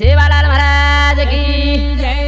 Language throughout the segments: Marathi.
सेवालाल महाराज की जय।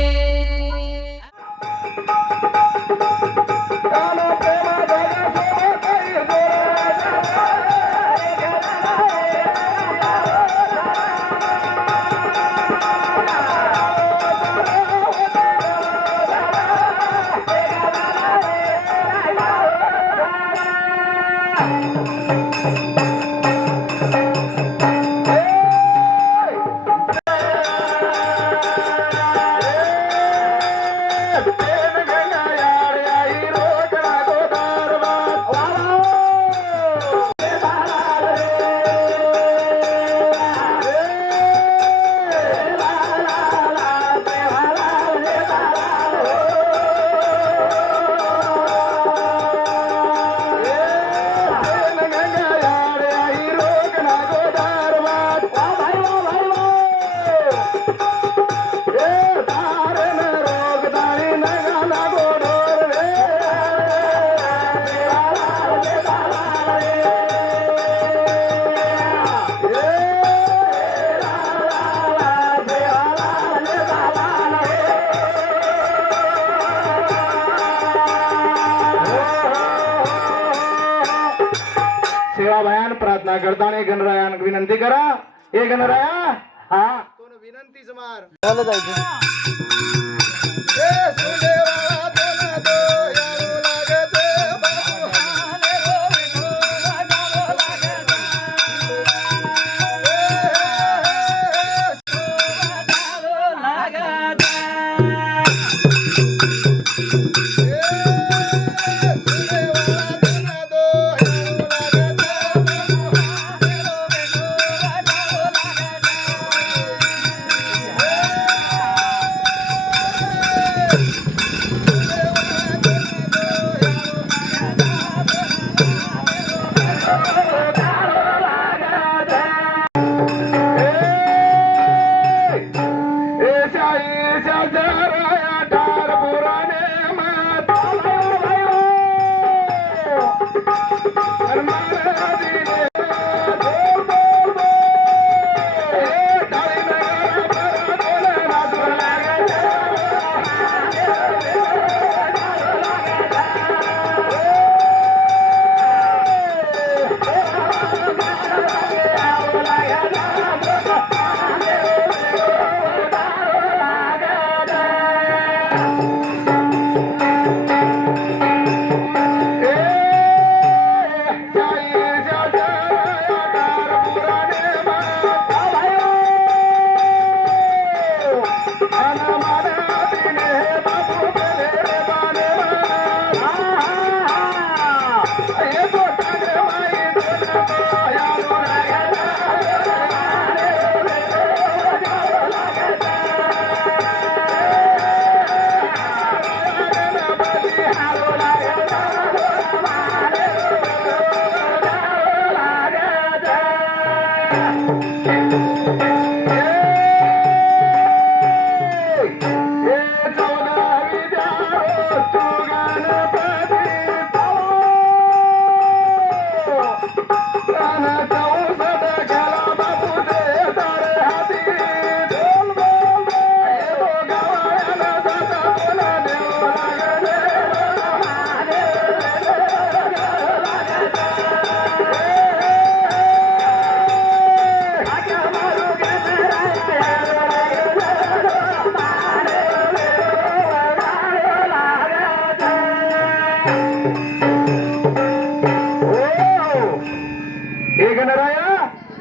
सेवाभायान प्रार्थना करताना गणरायान विनंती करा। हे गणराया हा तो विनंतीच मार झालं जायचं।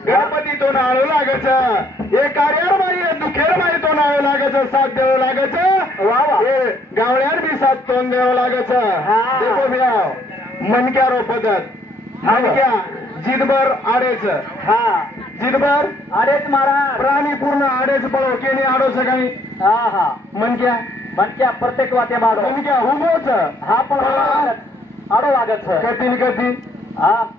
गणपती तो नाळू लागच हे कार्यार बाई दुखेर बाई तो नाळू लागच साथ देव लागच हे गावड्यार बी साथ तोंड देव लागच देखो भ्या मनक्या रोपदत मनक्या जिदभर आडेच जिदभर आडेच मारा प्राणी पूर्ण आडेच पळो केनी आडो सकाळी मनक्या मनक्या प्रत्येक वाटे माडो मनक्या हुबोच हा पण आडो लागत कधी कधी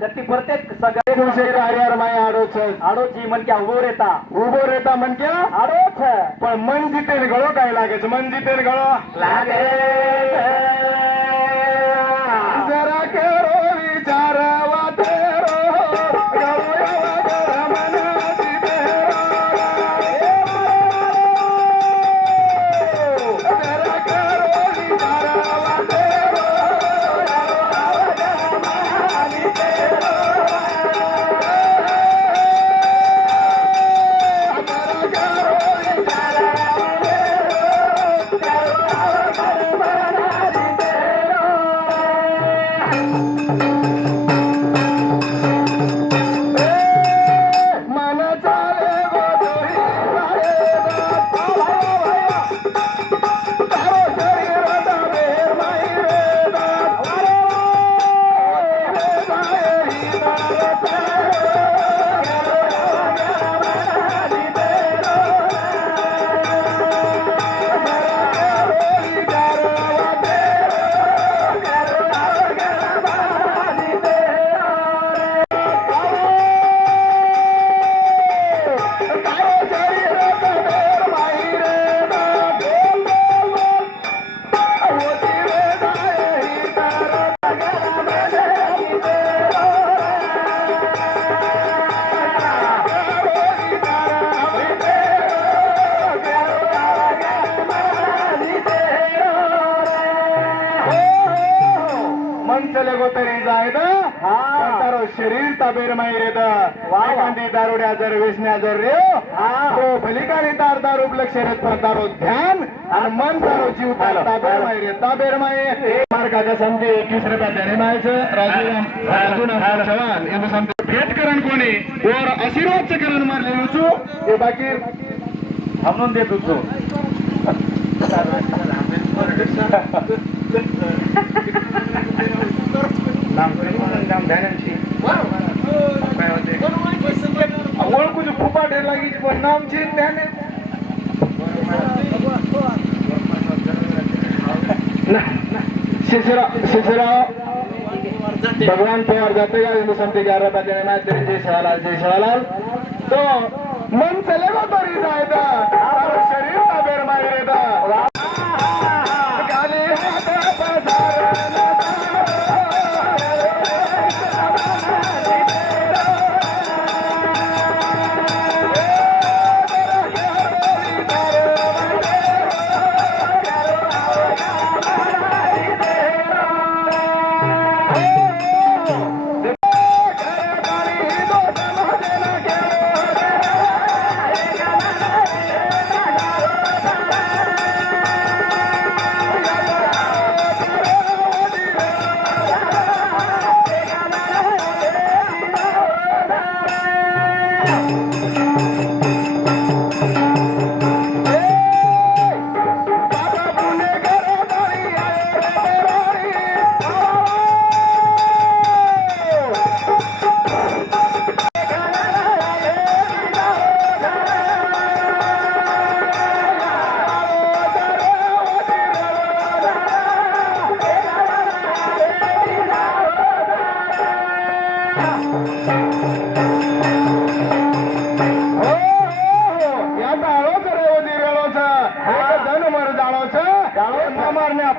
कती प्रत्येक सगळे दिवशी कार्यार माय आडोच आडोची मनक्या उभो रेता मनक्या आडोच पण मन जितेल गळो काय लागेच मन जितेल गळो लागे जरा केरो विचार वातेरो शरीर ताबेर माहिरेत एखादी दारुड्या जर वेसण्या जर रे तो भलिकाने तार दारू लक्षात पडतारो ध्यान आणि मन तारो जीव ताबेर माहिरे ताबेर माहिरे मार्गाच्या समजे 21 रुपया देणे मायचं राजू चव्हाण यांना समजे भेट करण कोणी और आशीर्वाद करण मारले उचू हे बाकी म्हणून देत होतो ओळखूच फुपाटे लागीच पण नामची ध्यान शिशराव भगवान प्यार जाते का हिंदू संत 11 रुपया देने में जय शिवालाल तो मन चलेगा तो ही जाएगा और शरीर का बेर मारेगा गाली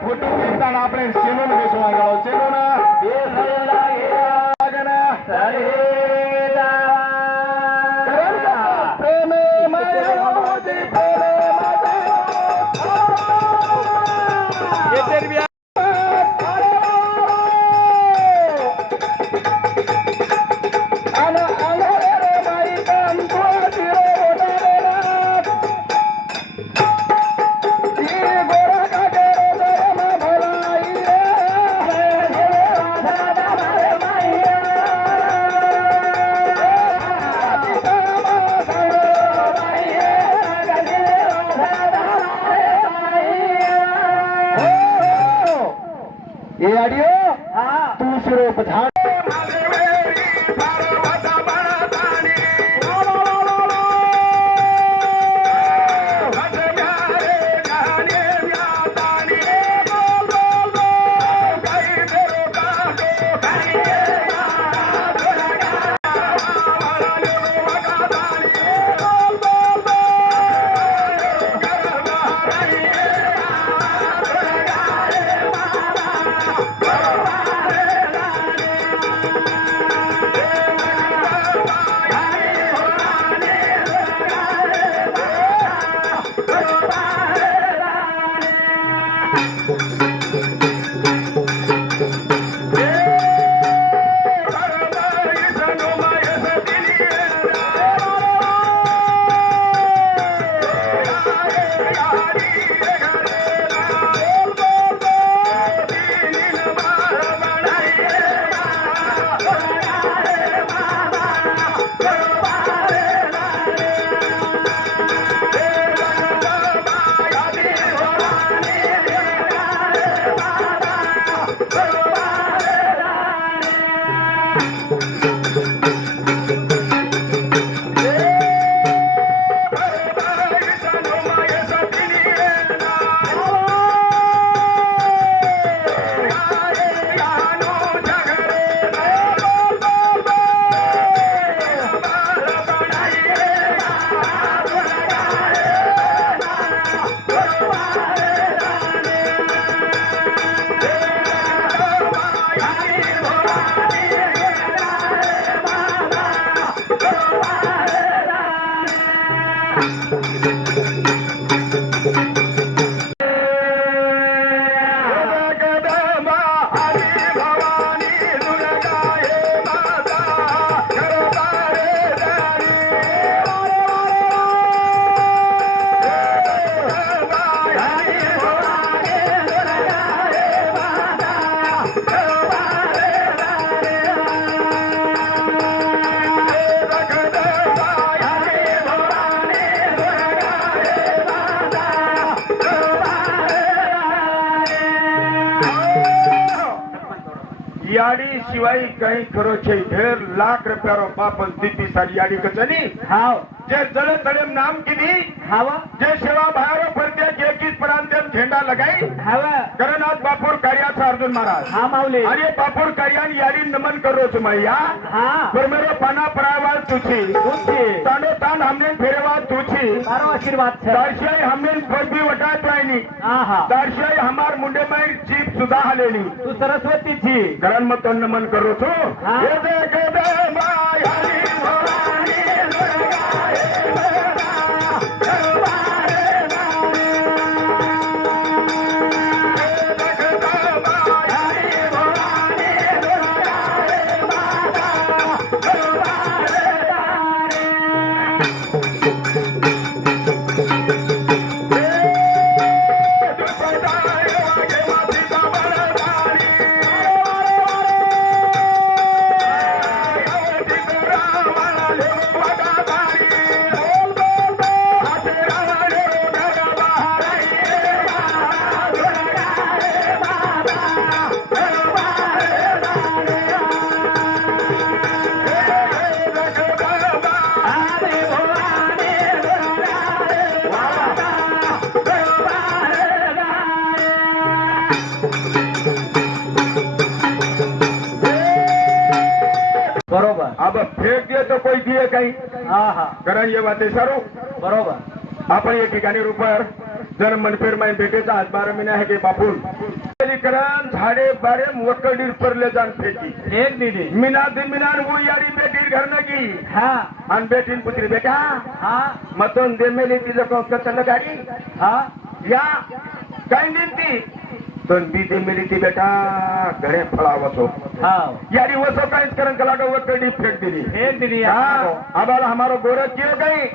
फोटो घेताना आपण शेणून बेसवा गाव शेणून प्रेमे ये ऑडियो तू सिर्फ धान याडी सिवाय कहीं करो छे ढेर लाख रुपया रो बापन दीपी सारी याडी कचनी हाव जे जल तळेम नाम कीधी हाव जे सेवा बाहेर फरते एकीच प्रांत झेंडा लगाई हाव करनाथ बापूर कार्याचा अर्जुन महाराज हा माऊली अरे बापूर कार्यान याडी नमन करो छ मैया हा पर मेरो पाना परावाल तुची तुझी तानो तान हमने फेरेवा तुची तारो आशीर्वाद છે दार्शियाई हमने पदवी वटात रायनी आहा दार्शियाई हमार मुंडे में जीप सुधा हलेनी तू सरस्वती छी करण मत नमन करो छो हाँ। ये देख दे मायाली भवानी बरोबर अब फेक दिए तो कोई दिए कहीं आहा करण ये बातें सारू बरोबर आपण या ठिकाणी रुपर जर मनफेर माय भेटेचा आज 12 महिने आहे की बापून करण झाडे बारे वकडीर परले जाण फेकी एक दीदी मिना दिन मिनान वो यारी बेटी घर नगी हा अन बेटीन पुत्री बेटा हा मतोन दे मेली तिला को कतल गाडी हा या काय ती पण बी दे मेली ती बेटा घरे फळावतो हाव यारी वसो काहीच करण कला वकडी फेक दिली एक दीदी आबाला हमारो गोरख कियो काही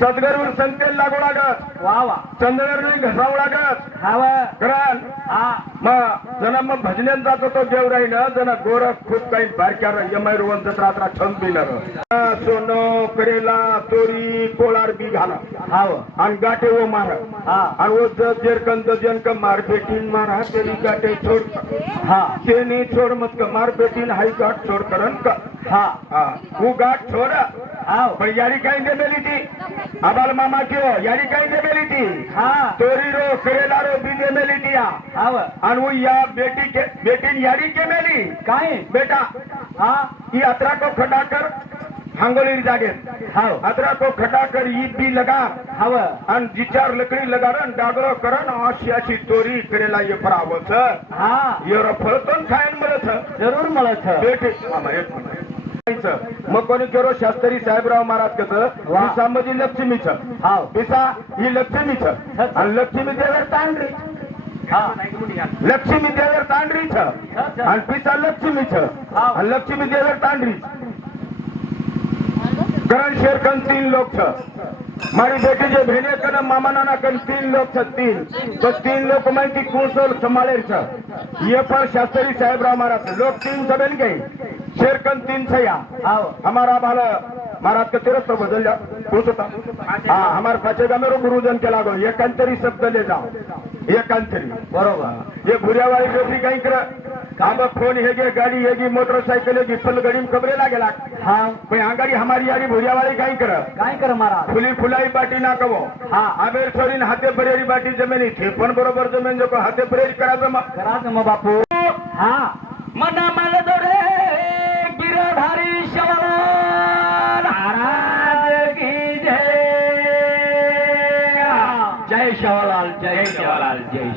सदगरुर संतेल लागू लागत वा वा चंद्रगर नाही घसावं लागत हाव करण हा मग जना मग भजनेन जात होतो देवराई ना जना गोरख खूप काही बारक्या यमाई रोवन जत्रा छंद बिनर सोनो करेला तोरी कोळार बी घाला हाव आणि गाठे वो मार हा आणि वो जेरकन जन का मार बेटीन मारा तेरी गाठे छोड़ हा तेनी छोड़ मत का मार बेटीन हाई गाठ छोड़ करन का हा हा वो गाठ छोड़ हाव पण यारी काही दे मेली ती आबाल मामा क्यों यारी काही दे मेली ती हा तोरी रो करेला रो बी दे मेली ती हाव आणि वो या बेटीन यारी के मेली काय बेटा हा ही अतरा को खटाकर हांगोली जागे हाव अतरा को खटाकर ईद भी लगा हाव आणि जिचार लकडी लगारन डागरो करन अशी अशी तोरी करेला ये परावच हा ये फळतोन खायन मलत जरूर મળે છે बेटे मामा एक मिनिट मग कोणी केरो शास्त्री साहेबराव महाराज कसं वा. म्हणजे लक्ष्मीच हाव पिसा ही लक्ष्मीच आणि लक्ष्मी देवर तांडरी हा लक्ष्मी देवर तांडरीच आणि पिसा लक्ष्मीच आणि लक्ष्मी देवर तांडरी करण शेरकन 3 लोग छ मारी बेटी जे भेने कन मामा नाना कन 3 लोग छ 3 तो 3 लोग माहिती कुसोल संभाळे छ ये पर शास्त्री साहेबराव महाराज लोग 3 सबन गए शेरकन 3 छया हाव हमारा बाल महाराज के तेरस तो बदल जा कुछ होता हाँ हमारे पाचेगा मेरो गुरुजन के लागो एकांतरी शब्द ले जाओ एकांतरी बरोबर ये भुरिया वाली बेटी कहीं कर अब फोन हेगे गाड़ी हेगी मोटरसाइकिल हेगी फल गड़ी में खबरे लागेला हा भाई हाँ गाड़ी हमारी यारी भुरिया वाली कहीं कर काय कर महाराज फुली फुलाई बाटी ना कहो हा आबेर छोरीन हाथे भरेरी बाटी जमेनी थे पण बरोबर जमेन जो को हाथे भरेरी करायचं मग करा मग बापू हा मना मला दोरे गिरधारी शवलाल महाराज की जय जय शवलाल जय शवलाल जय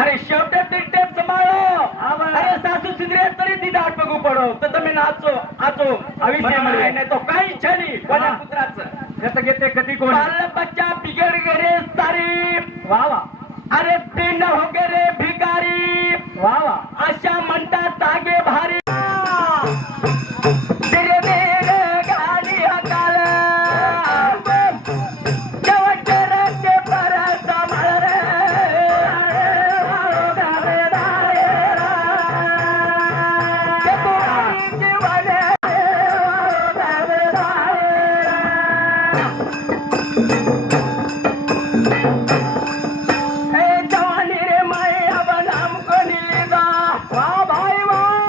अरे शेवटे तिट्टे सांभाळो अरे सासू सिद्रे तरी ती दाट बघू पडो तर तुम्ही नाचो आचो आयुष्य नाही तो काही छनी कोणा पुत्राचं घेते घेते कधी कोण बाल बच्चा बिगड़ गए सारी वा वा अरे तीन हो गए भिकारी वा वा अशा म्हणतात तागे भारी धीरे धीरे गाडी हकाल जवळ के पर सांभाळ रे जवानी रे माय अब नाम को नीला वाह भाई वाह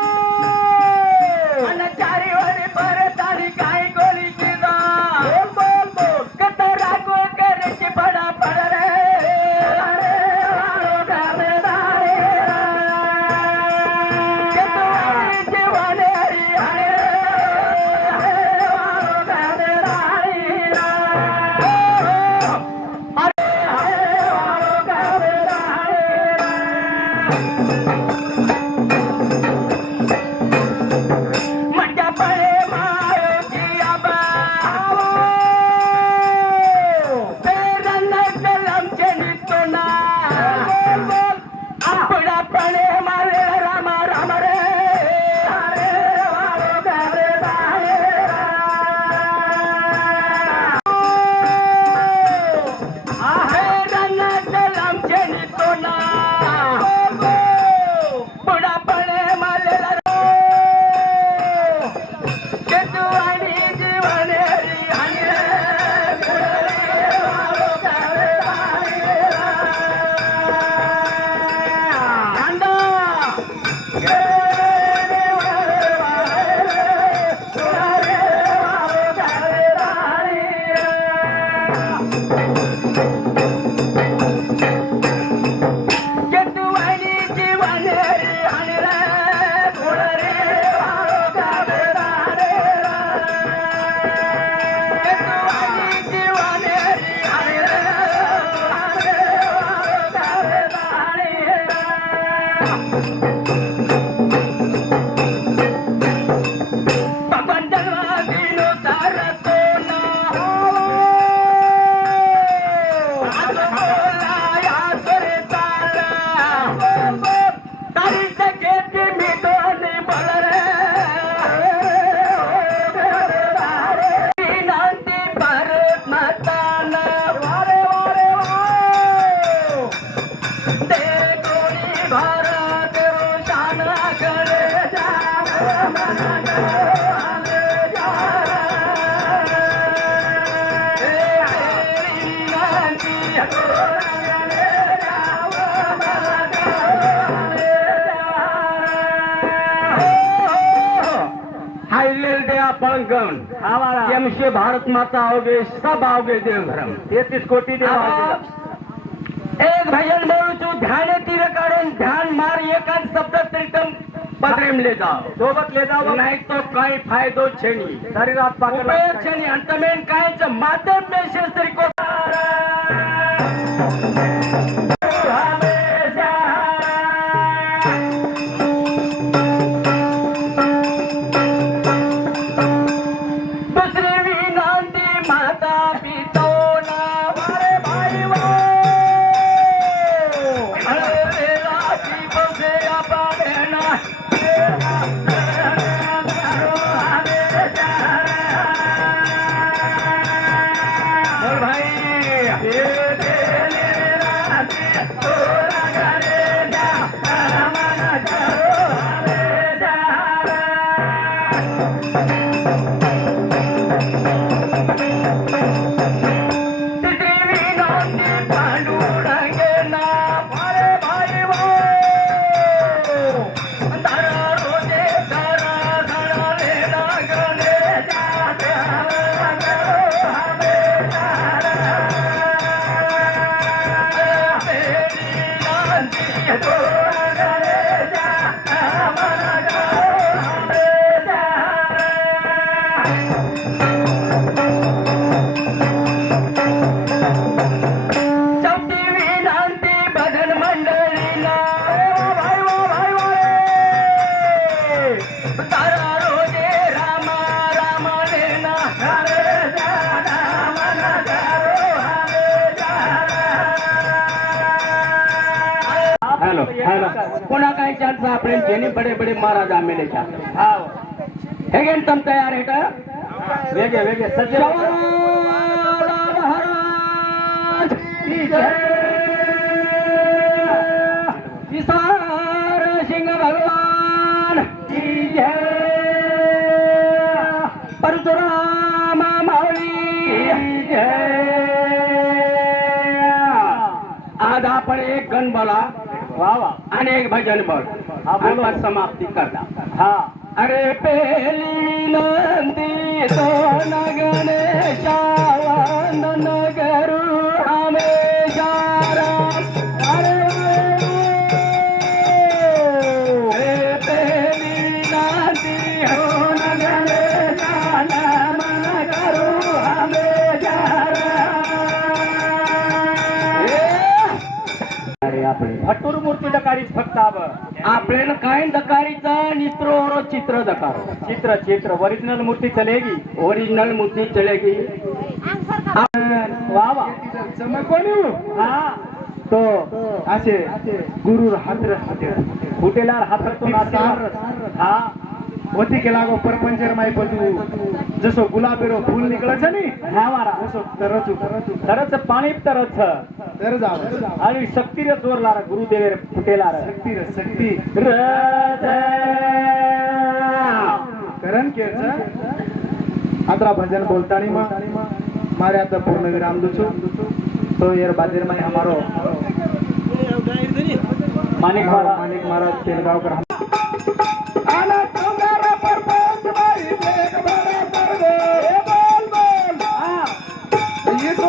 पलंगन से भारत माता आओगे सब आओगे देव धर्म 33 कोटी देव एक भजन बोलू तू ध्यान तीर काढून ध्यान मार एकाच शब्द तरी पत्रेम ले जाओ सोबत ले जाओ नाही तो काही फायदो छेनी शरीरात उपयोग छेनी अंतमेन कायच माध्यम में तरी को कोणा काय चान्स आपण जेने बडे बडे महाराज आमेले का हेगे तम तयार है का वेगे वेगे सजवान महाराज की जय विसार सिंह भगवान की जय परशुराम माऊली की जय आज आपण एक गण बोला आणि एक भजन बोल आपण समाप्ती करता हा अरे पेली नंदी तो गणेशा वंदन करू हमेशा अरे पेली नंदी हो गणेशा नमन करू हमेशा भटूर मूर्ती दकारीच फक्त आपल्याला काय दकारीचा नित्रो चित्र दकारो चित्र चित्र ओरिजिनल मूर्ती चलेगी ओरिजिनल मूर्ती चलेगी वाह वाह चमकोनी हाँ तो असे गुरु हाथ फुटेलार हाथ हाँ होती के लागो परपंचर माई बधु जसो गुलाबेरो फूल निकळे છે ને હા મારા જસો તરત પાણી તરત तर जाव आणि शक्ती रे जोर लारा गुरुदेव रे फुटेला रे शक्ती रे शक्ती करण के आदरा भजन बोलतानी में मारे आता पूर्ण विराम दूछु तो यार बाजेर में हमारो मानिक महाराज तेलगावकर आना तुम्हारा परपंच मारी देख बड़ा कर दे बोल बोल हां ये तो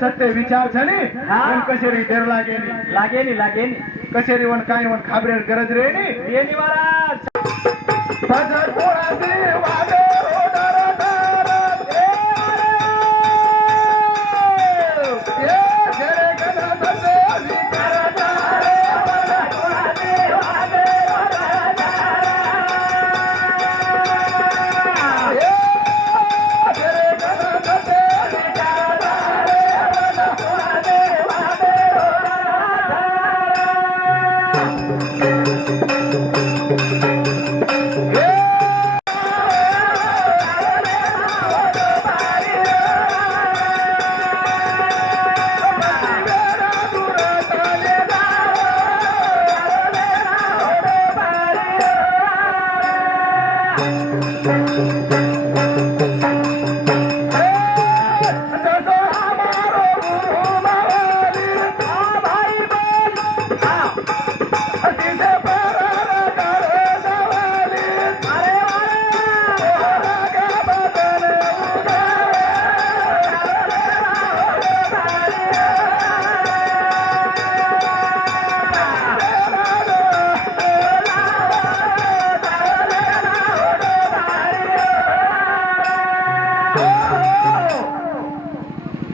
सत्य विचार छे ने हाँ। वन कचेरी देर लागे नी लागेनी कचेरी वन काय वन खाबरेर गरज रे नी ये नी महाराज भजन कोणाचे वादे होणार दारात ए जरे गणाचे विचार दारे भजन कोणाचे वादे होणार दारात ए जरे गणाचे विचार दारे भजन कोणाचे वादे होणार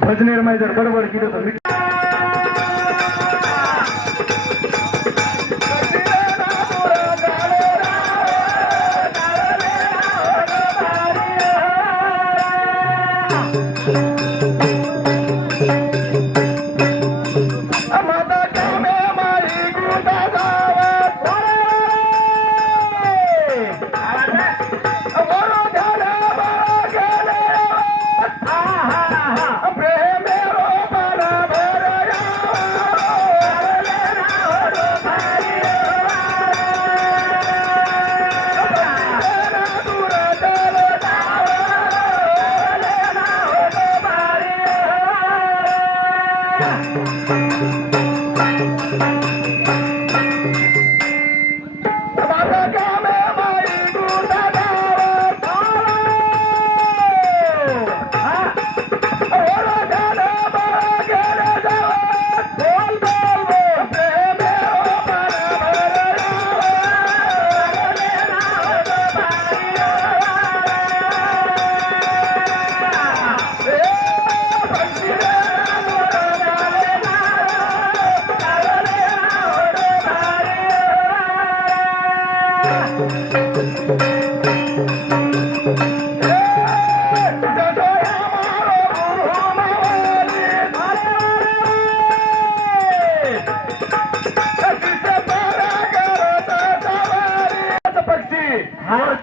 भजनेर मध्ये जर बडबड केली तर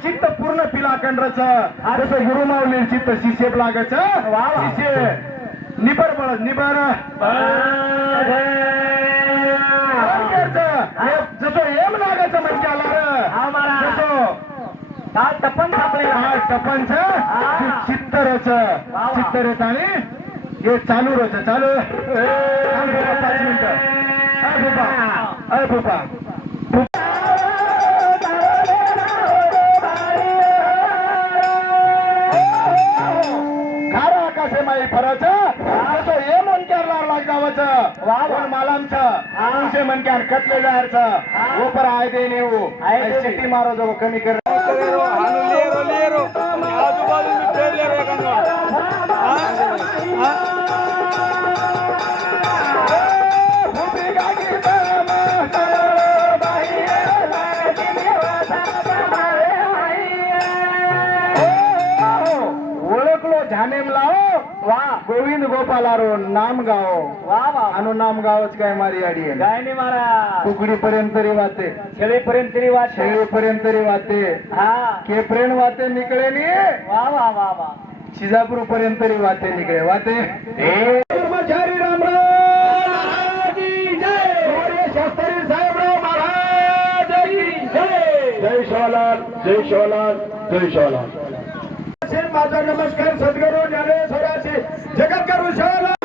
चित्त पूर्ण पिला कंड्रच जसं गुरु माऊली चित्त शिशेप लागच शिशे निबर बळ निबर जसं एम लागायचं म्हणजे आला जसं टपन टपनच चित्तरच चित्तरच आणि हे चालू रच चालू 5 मिनिटं अय भूपा माई फरच जसं हे मनक्यार लागगावाचं वावन मालामचं तुझे मनक्यार कटले जायचं ऊपर आय दे नेऊ सिटी मारो जो कमी कर आजूबाजू में ट्रेन ले ओळखलो झानेम लाव गोविंद गोपालारो नाम गाव अनु नाम गावच काय मारी आडी काय नाही मारा कुकडी पर्यंत तरी वाते शेळीपर्यंत तरी वाते शेळीपर्यंत तरी वाते केपर्यंत वाते निकळे नी वा शिजापूर पर्यंत तरी वाते निकळे वाते कर्मचारी रामराव की जय शास्त्री साहेबराव महाराज की जय जय शिवलाल जय शिवलाल जय शिवलाल माझा नमस्कार सद्गुरू ज्ञानेश्वराची जगद्गुरु शिवलाल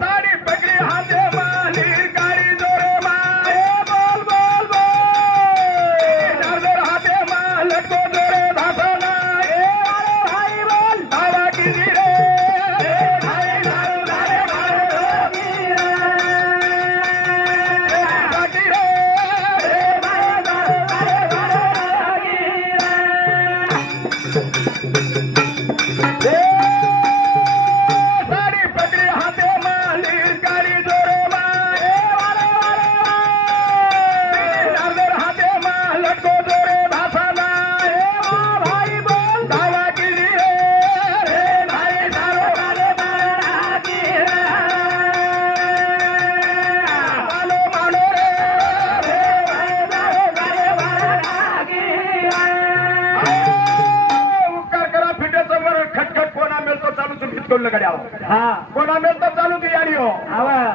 साडी पगडी हाते माली गाडी जोरे माय बोल बोल बोल नारदर हाते माल को जोरे धासना भाई बोल धावा किती रे भाई धारू धारे मारे गाडी रे भाई धारू धारे साडी पगडी हाते माली गाडी जोरे माय नारदर हाते माल को जोरे धासना भाई बोल धावा किती रे भाई धारू धारे मालो मानो रे भाई धारू धारे उपकार करा फिटेचं वर खटखट कोणा मिळतो चालू चुकीत करून गाड्या कोणा मिळतो चालू ती गाडी हो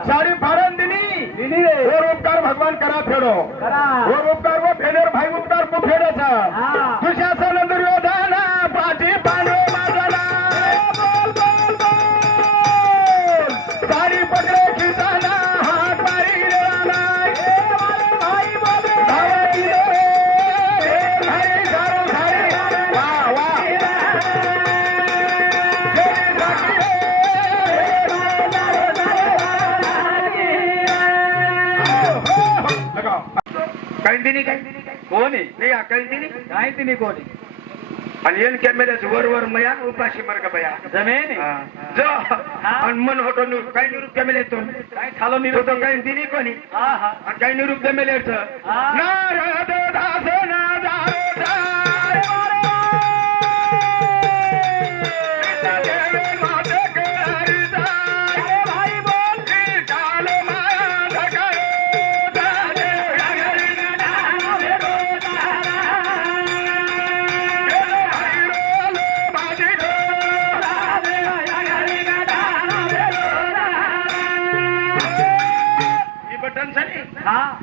साडी फारण दिनी और उपकार भगवान करा फेडो और उपकार वो फेडेर भाई उपकार को फेडायचा दुशासन दुर्योधन पाठी पांडव माझला बोल बोल बोल साडी पकडे खिसाना हात मारी देवाना भाई बोल धावा किती रे भाई धारू धारे वा वा कैदिनी कोणी नाही कैदिनी काय तिने कोणी आणि येन कॅमेऱ्याच वर वर मया उपाशी मार्ग बया जमेन जो आणि मन होतो काही निरूप कॅमेऱ्यातो काय खालो मी तो कैदिनी कोणी हा हा आणि काही निरूप कॅमेऱ्याच नारद दास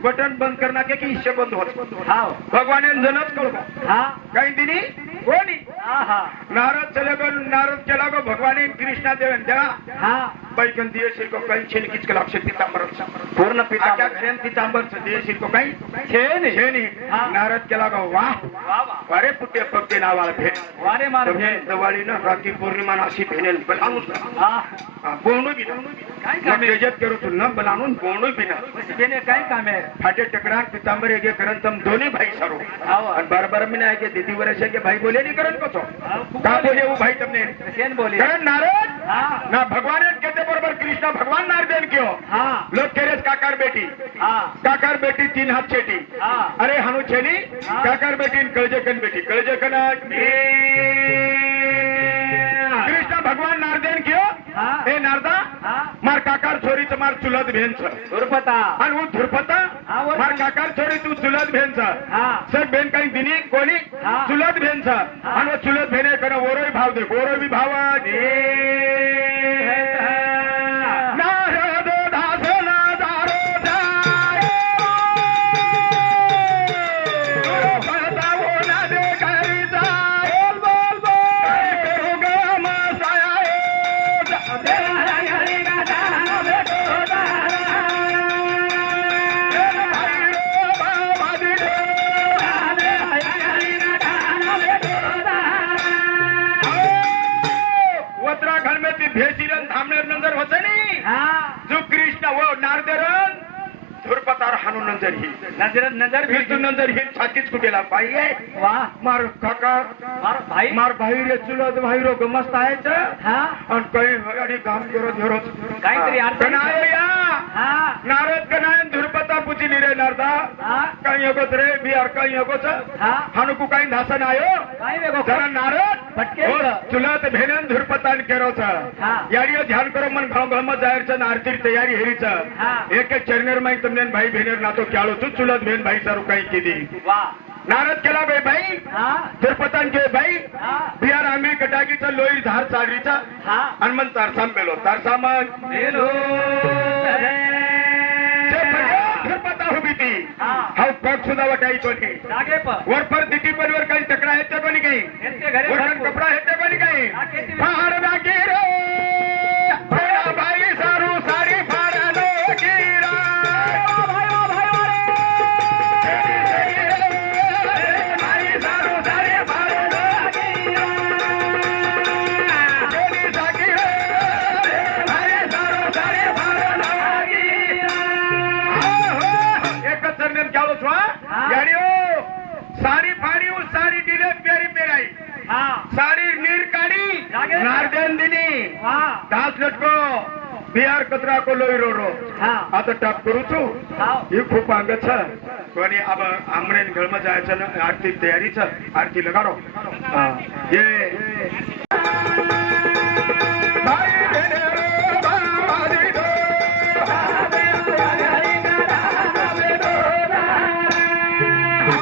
बटन बंद करना के की हिस्से बंद होत भगवान जनच कळको काही दिनी कोणी नारद चले गो नारद केला गो भगवान कृष्णा देवन देवा बैकन दिए सिर को कहीं छेन किच के लक्ष्य पीतांबर पूर्ण पिता आख्या खेन पीतांबर से दिए सिर को कहीं छेनी छेनी नारद केला गो वाह अरे पुट्टे पक्के नावाला भेट वारे मार तुम्ही दिवाळी न राखी पौर्णिमा नाशी भेनेल बनाऊन बोंडू बी काय ना तेजत करू तू न बनाऊन बोंडू बी ना त्याने काय काम आहे फाटे टकरान पीतांबर एक करन तम दोन्ही भाई सरो और बार मी नाही के दीदी वर्ष के भाई बोले नहीं करन कसो का बोले वो भाई तुमने शेन बोले कारण नारद ना भगवान कहते बरोबर कृष्ण भगवान नारदेन क्यों लोग केरेस काकार बेटी काकार बेटी 3 हाथ छेटी अरे हनु छेनी काकार बेटी कळजेकन बेटी कळजेकन कृष्ण भगवान नारदेन क्यों हे नारदा मार काकार छोरीच मार चुलत भेंच धुरपता आणि वो धुरपता मार काकार छोरी तू चुलत भेंच सर बेन काही दिनी कोणी चुलत भेंच आणि वो चुलत भेने कन ओरोई भाव दे ओरोई भाव नारद दास नादारो जाय बताओ ना दे करी जाय बोल बोल करू ग मसाया उत्तराखंड में ती भेसीरन थांबणार नंतर होत नाही जो कृष्ण वो नारदेरन धुरपतार हाणून नंतर ही नजर फिरतून नंतर ही छातीच कुठेला पाहिजे वाह मार काका मार भाई रे चुलत भाई रो गमस्त आहेच आणि काही गाडी काम करत धरोच काहीतरी अर्थ कनाय या नारद कनाय धुरपता पुची निरे नारदा काही योगत रे बिहार काही योगच हाणुकू काही धासन आयो जरा नारद फटके चुलत भेनन धुरपतान केरोच यारी ध्यान करो मन घाव घाम जायरचं आरती तयारी हेरीच एक एक चरणेर माई तुमने भाई भेनेर नातो क्याळो तू चुलत भेन भाई सारू काही केली नारद केला बे भाई धुरपतान के भाई बिहार आंबी कटाकीचा लोई धार चाडरीचा हनुमान तारसाम मेलो तारसाम मेलो घर पता हुई थी हा. हाउ पग सुद्धा वटाई कोणी जागे पण वर पर दिटी पर वर काही तकडा येते कोणी काही यांचे घरे वर भरपूर. कपडा येते कोणी काही हा, किती? फार नाकी रे फार बाई सारू सारी फार नाकीरा बाई सारू सारी फार नाकीरा कोणी साकी रे बाई सारू सारी फार नाकीरा एकच सरनेम चालू छो हा. याडियो सारी फाड़ी सारी डिले प्यारी पेराई हा साड़ी नीर काढ़ी जागे. नारदेन दिनी हा दास लटको बिहार कचरा को लोई रोडो हा आता टप करू छू हाव. ही खूप अंगत छ कोणी अब आमणे घरमा जायचं ना आरती तयारी छ आरती लगाडो हा ये भाई बहनेरो बाबाजी दो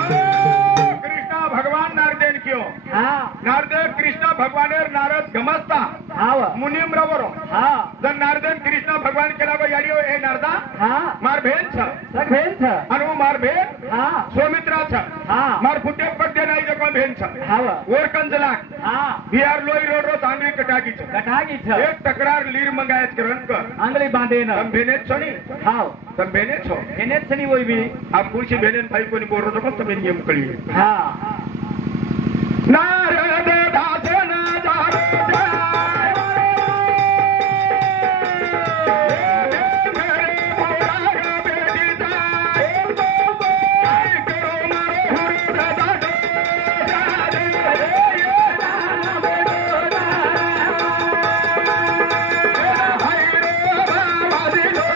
कृष्णा भगवान नारदेन क्यों हा नारदेन कृष्णा भगवानेर नारद गमस्ता हाव. मुनीम रवरो हा जर नारदेन कृष्णा भगवान केला बा याडियो ए नारदा हा मार भेन छ सगळेच आणि वो मार भेन हा सोमित्रा छ हा मार फुटे पडते नाही जको भेन छ हाव. वर कंजलाक हा बिहार लोई रोड रो तांगली कटाकी छ गटागीच एक तक्रार लीर मंगायत करण कर आंगळी बांधेन तम भेने छ नी हाव तम भेने छ येनेच नाही होई बी आप पूछी भेने भाई कोणी बोल रहो तो तुम्हें नियम कळी हा नारद दास न जागे जाय मेरे पौराग बेटी जाय काय करो मारो हुरदा दो जादे ये दाना बेटो भाई रो बाबाजी लो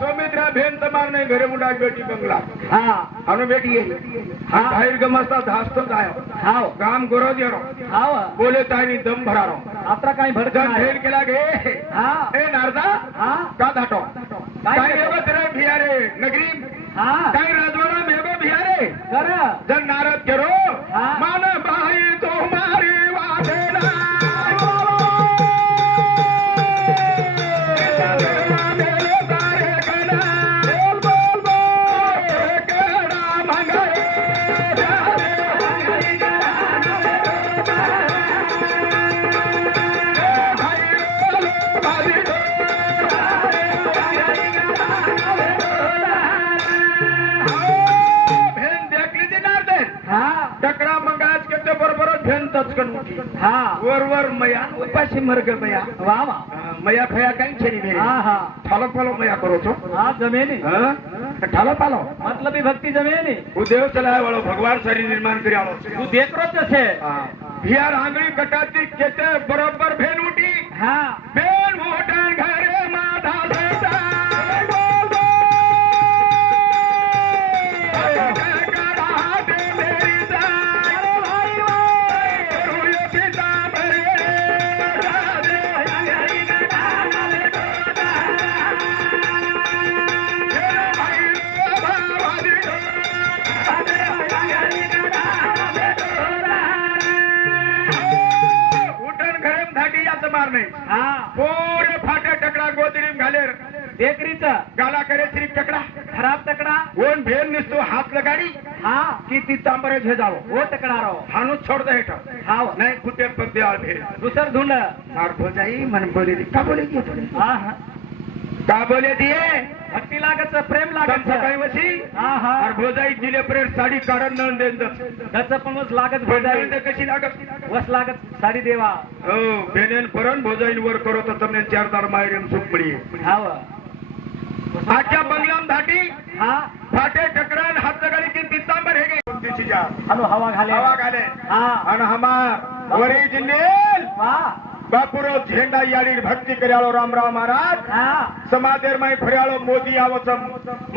सोमित्रा भेन तमार नाही घरे मुंडा बेटी बंगला हा अनु बेटी ये हा. बाहेर गमस्ता धास्तो जायो हाव गाम गोरो देरो हाव बोले तानी दम भरारो आता काही भडकन जन आहे भेन केला गे हा ए नारदा हा का धाटो काय काय केलं? एवं तेरे भियारे नगरी हा काय राजवाडा मेगो भियारे कर जन नारद करो हा. मान बाई तुम्हारी वादेला हा टकरा मंगाज के बरोबर भेन तचकन उठी हा वर वर मया उपाशी मर्ग मया वा वा मया खया काही छेनी मेरी हा हा ठालो पालो मया करो छो हा जमेनी ठालो पालो मतलब ही भक्ति जमेनी वो देव चलाए वालो भगवान शरीर निर्माण करे आलो तू देख रो छे भियार आंगળી कटाती केते बरोबर भेन उठी हा भेन मोटन घरे माधा सता उठण घरेम धाटी याचं मार नाही हा पोरे फाटे टकडा गोदडीम घालेर देखरीच गाला करे श्री टकडा खराब तकडा ओन भेन निसतो हात लगाडी हा की ती तांबरे झेजालो वो तकडा रो हानू छोड़ दे हेठ हाव नाही कुठे पद्य आळ भेन दुसर धुंड मार भोजाई मन बोले का बोले की हा हा का बोले दिए भक्ती लागत प्रेम तम लागत सकाळी वशी हा हा और भोजाई दिले प्रेम साडी काढून न देन त्याचं पण वस लागत भोजाई भोजाई कशी लागत वस लागत साडी देवा हो भेनेन परन भोजाईन वर करो तो તમને ચાર દાર માયરેમ સુખ પડી हाव आख्या बंगलाम धाटी हा फाटे टकरान हात लगाडी की पितांबर हे कोणतीची जा हॅलो हवा घाले हवा घाले हा आणि हमा वरी जिल्लेल वा बापुरो झेंडा याडी भक्ती કર્યાળો रामराव महाराज हा समादेर माय फर्याळो मोदी आवच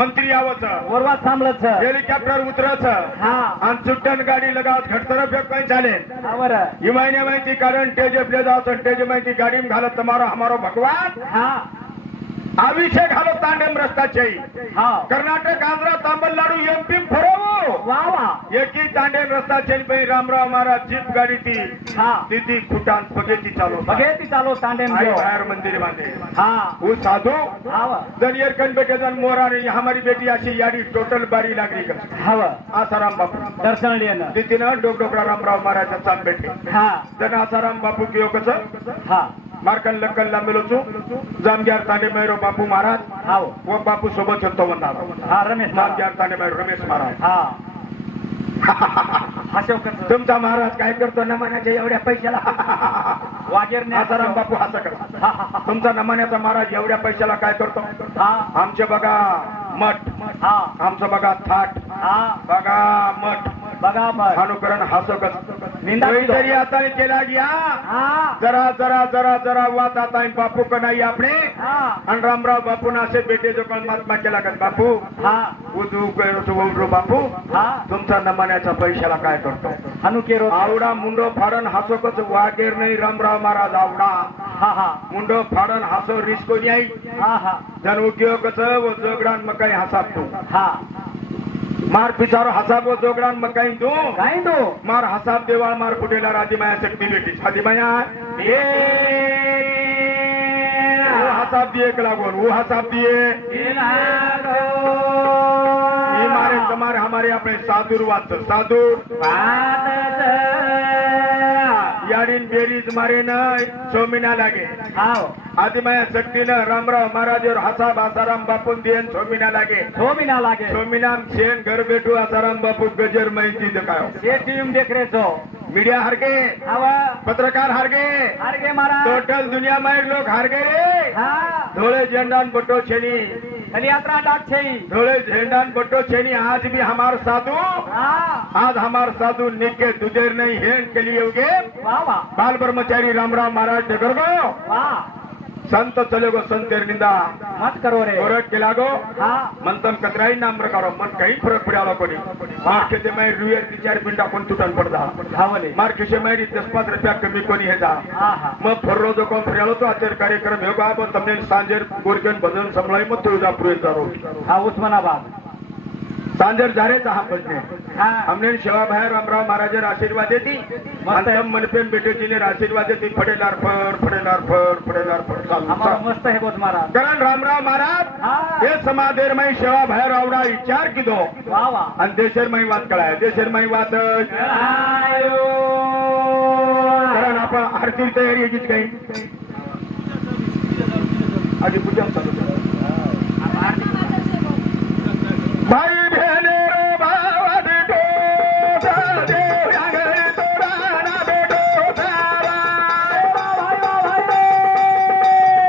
मंत्री आवच वरवा थांबलत हेलिकॉप्टर उतरच हा आणि चुट्टन गाडी लगावत घटतरफ काय चाले आवर ही महिने माहिती कारण टेजे प्ले जावत टेजे माहिती गाडी घालत तुम्हारो हमारो भगवान हा अभिषेक घालो तांडेम रस्ताचे हा कर्नाटक आंध्र तामिळनाडू एमपी फरवू वा वा एकी तांडेम रस्ताचे पै रामराव महाराज जीप गाडी ती हा तिथी फुटान बघेची चालू बघे ती चालो तांडेम आई देव. बाहेर मंदिर बांधे हा वो साधू हाव जन येरकन बेटे जन मोरा रे हमारी बेटी अशी यारी टोटल बारी लागली कर हाव आसाराम बापू दर्शन लिहिणं तिथीनं डोकडोकरा रामराव महाराजचा चांद भेटले हा जन आसाराम बापू कियो कसं हा मार्कन लक्कनला मिळवचू जामग्यार तांडे मैरो बापू महाराज हाव व बापू सोबत होतो म्हणतात हा रमेश महाराज. जामग्यार तांडे मैरो रमेश महाराज हा हा शेवकत तुमचा महाराज काय करतो नमान्याच्या एवढ्या पैशाला वागेर आसाराम बापू हसा करा तुमचा नमान्याचा महाराज एवढ्या पैशाला काय करतो हा आमचे बघा मठ हा आमचं बघा थाट हा बघा मठ बघा मग अनुकरण हसो निंदा केलो. तरी आता केला गया हा जरा जरा जरा जरा वाद आता बापू का नाही आपणे हा आणि रामराव बापू ना असे बेटे जो कोण महात्मा केला का बापू हा उजू बापू हा तुमचा नमान्याचा पैशाला काय करतो अनुकेरो आवडा मुंडो फाडन हसोकच वागेर नाही रामराव महाराज आवडा हा हा मुंडो फाडन हसो रिस्को नाही हा हा जन उद्योगच व जोगडान मकाई हसाब तू हा मार पिचारो हसाब व जोगडान मकाई तू काय तो मार हसाब देवाळ मार फुटेला राधीमाया शक्ती बेटी आदिमाया ये वो हसाब दिए के लागोन वो हसाब दिए ये मारे तुम्हारे हमारे अपने साधुर वाच साधुर याडीन बेरीज मारे न सोमिना लागे हाव आदिमाया शक्तीनं रामराव महाराजवर हसाब आसाराम बापून देन सोमिना लागे तो भी ना लागे सोमिनाम शेन घर बेटू आसाराम बापू गजर माहिती देखायो ये टीम देख रहे तो मीडिया हार गए हवा पत्रकार हार गए हार गए महाराज टोटल दुनिया में लोग हार गए रे हा धोळे झेंडान बटो छेनी चल यात्रा डाक छई धोळे झेंडान बटो छेनी आज भी हमार साधु हा आज हमार साधु निके दुदेर नहीं हेन के लिए उगे वाह वाह बाल ब्रह्मचारी रामराव महाराज डगर गो वाह संत चले गो संतेर निंदा मत करो रे ओरट के लागो हा मंतम कतराई नाम करो मन कहीं फरक पड़ा कोनी मार के ते मैं रुयर 3-4 पिंडा कोण तुटन पडदा धावले मार खिशे मैं 10-15 रुपया कमी कोनी हे जा हा हा मग फर्रो जो कोण फिरालो तो आचार कार्यक्रम हे का पण तमने सांजेर गोरकेन भजन संभळाई मग तुळजापूर जारो हा उस्मानाबाद सांजेर जारेचा हा प्रश्न हा हमने सेवा भाई रामराव महाराजर आशीर्वाद देती मंतम मनपेन बेटे जी ने आशीर्वाद देती फडेलार फर फडेलार फर फडेलार फर हमारा मस्त है बहुत महाराज कारण रामराव महाराज हा हे समाधेर माई सेवा भाई रावडा विचार किदो वाह वाह आणि देशेर माई वाद कळाय देशेर माई वाद आयो कारण आपण आरती तयारी याचीच काही आधी पूजा चालू करा. भाई बहने भावा बेटो देव आगळे तोरा ना बेटो सारा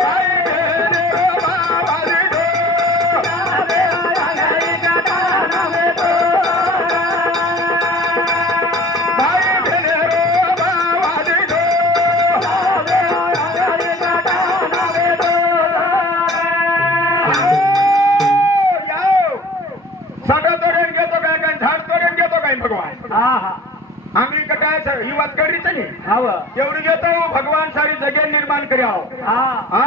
भाई बहने भावा बेटो देव आगळे तोरा ना बेटो भाई बहने भावा बेटो देव आगळे तोरा ना बेटो साडा तोडून घेतो काय काय झाड तोडून घेतो काय भगवान हा हा आंगली कटाय ही वाद करीच नाही हाव एवढी घेतो भगवान सारी जगे निर्माण कर्याव हा हा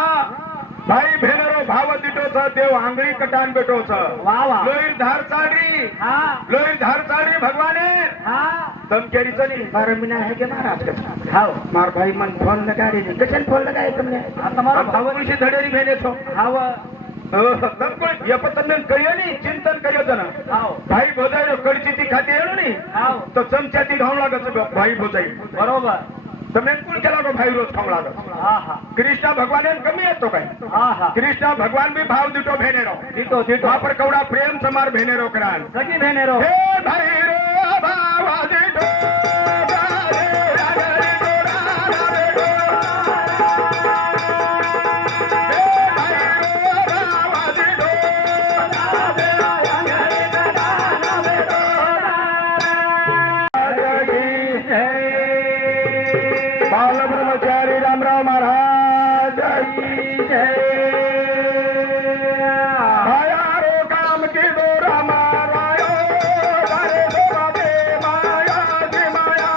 भाई भेनरो भाव दिटोच देव आंगळी कटान बेटोच वाह वाह लोईर धार चाडी हा लोईर धार चाडी भगवाने हा तमकेरीच नाही बारा मिना है के महाराज का हाव मार भाई मन फोन लगा रे कशन फोन लगाए तुमने आता मारा भाव भावनिशी धडेरी भेने छो हाव या पतन करियो नी चिंतन करियो जना हाव भाई भोजाई कडची ती खाते येणो नी हाव तो चमच्या ती खाऊ लागत भाई भोजाई बरोबर તમને કોણ કેલા ભાઈ રોજ ખવડાવે हा हा કૃષ્ણ ભગવાન કમી હતો કઈ हा हा કૃષ્ણ ભગવાન બી ભાવ દીટો ભેનેરો દીટો દીટો વહાં પર કવડા પ્રેમ સમાર ભેનેરો કરાન સગી બહેનેરો હે ભાઈ રો ભાવ દીટો बाल ब्रह्मचारी रामराव महाराज की जय हयारो काम की दो रामा रायो हरे दो दे माया जी माया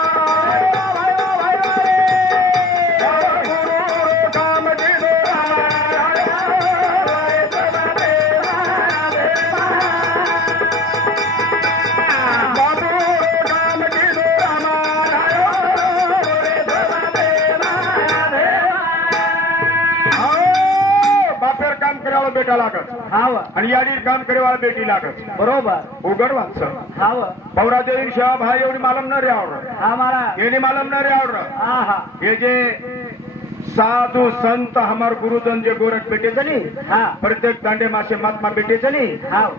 बेटा लागत हाव आणि याडी काम करेवाला बेटी लागत बरोबर उघड वाच हाव पौरा देवी शिवा भाई एवढी मालम न रे आवड हा महाराज एवढी मालम न रे आवड आहा हे जे साधू संत हमार गुरुजन जे गोरख बेटे जनी हा प्रत्येक दांडे मासे महात्मा बेटे जनी हाव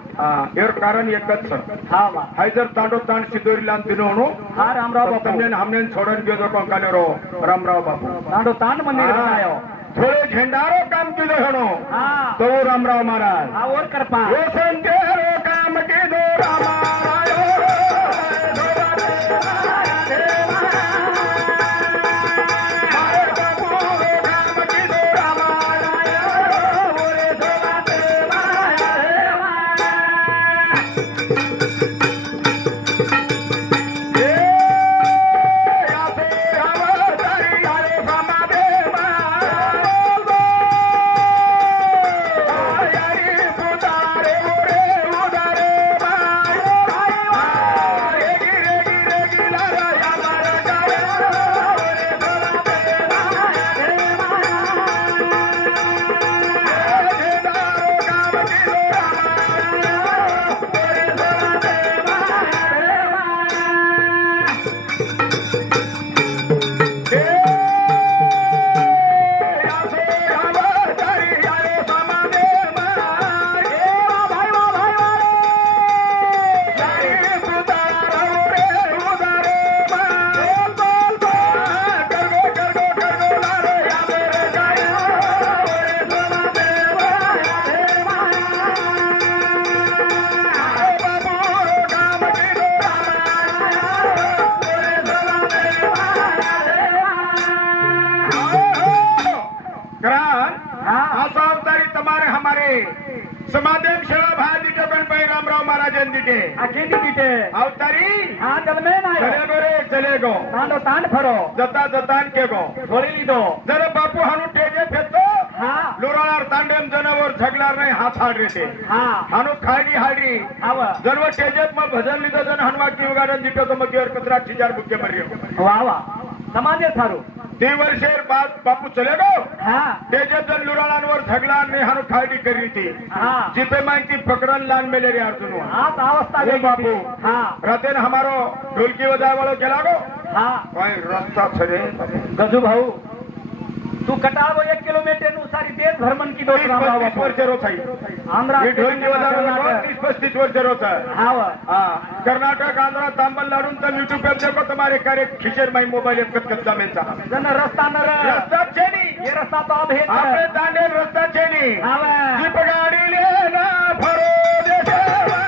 एवर कारण एकच हाव मा हैदर तांडो तांड सिद्धोरीला दिनोणू हा रामराव बापू हमने छोड़न गयो तो काने रो रामराव बापू तांडो तांड मंदिर हाँ। बनायो थोड़े झंडारो काम की दो हणो हा तो वो रामराव महाराज हा और करपा वो संकेरो काम की दो रामारायो समादेव सेवा भाई दिटे पण पे रामराव महाराजन दिटे अखेंडी दिटे अवतारी हा जलमे नाही चले बरे चले गो तांडो तांड फरो जता जतान के गो थोडी लिदो जर बापू हानू टेजे फेतो हा लोराळार तांडेम जनावर झगलार नाही हात हाड रेते हा हानू खाडी हाडी हाव जर वो टेजेत मग भजन लिदो जन हनुमा की उगाडन दिटो तो मग केवर कचरा ठिजार बुके मरियो वा वा समाजे थारू 2 वर्षेर बाद बापू चले गो हा टेजेत जन लोराळांवर झगलार नाही हानू खाडी करी ती हा जिपे माहिती पकडन लान मेले रे अर्जुन आज अवस्था ओ बापू हा रातेन हमारो ढोलकी बजाय वालो गेला गो हा कोई रास्ता छरे गजू भाऊ तू कटावो 1 किलोमीटर नु सारी देश भ्रमण की दोस्त रामराव 30 वर्ष रोज आहे आंध्रा हे ढोलकी बजाय 30-35 वर्ष रोज आहे हाव हाँ कर्नाटक आंध्र तमिलनाडु तम यूट्यूब पे देखो तुम्हारे कार्य खिचर माई मोबाइल एक कच्चा मिलता जन रस्ता नर रस्ता छेनी ये रस्ता तो अब है आपने दांडे रस्ता छेनी हाव जीप गाड़ी लेना भरो देशवा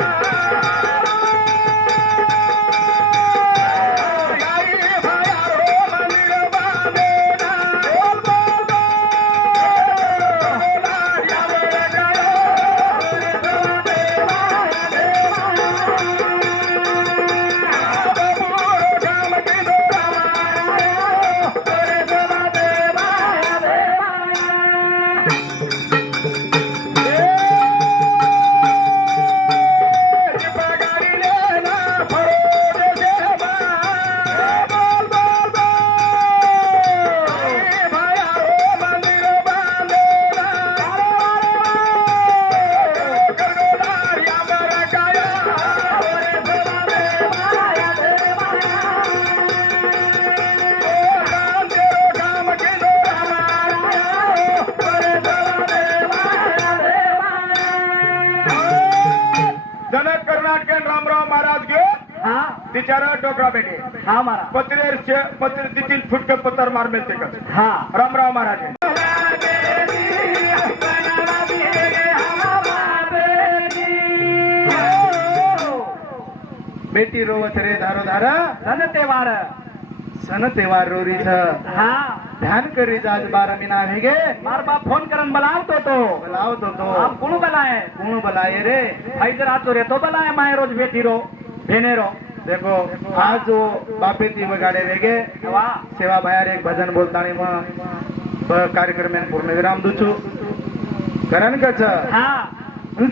गाड़ी भायारो मंदिर बांधेना बोल बोल बोल या मेरे जनक कर्नाटक रामराव महाराज गयो हाँ बिचारा डोकरा बेटे हाँ मारा पत्र 3 फुट के पत्थर मार मिलते कर हाँ रामराव महाराज बेटी रोवत रे धारो धारा सन तेवार रोरी हाँ ध्यान करी आज 12 महीना भेगे मार बाप फोन करन बलावतो तो आप कुण बलाए कौन बुलाए रे हैदर आतो रे तो बलाए माय रोज बेटी रो भेने रो देखो आज जो बापे ती बगाडे वेगे वाह सेवा बाहेर एक भजन बोलतानी मग कार्यक्रम पूर्ण विराम दुचू करण कच हाँ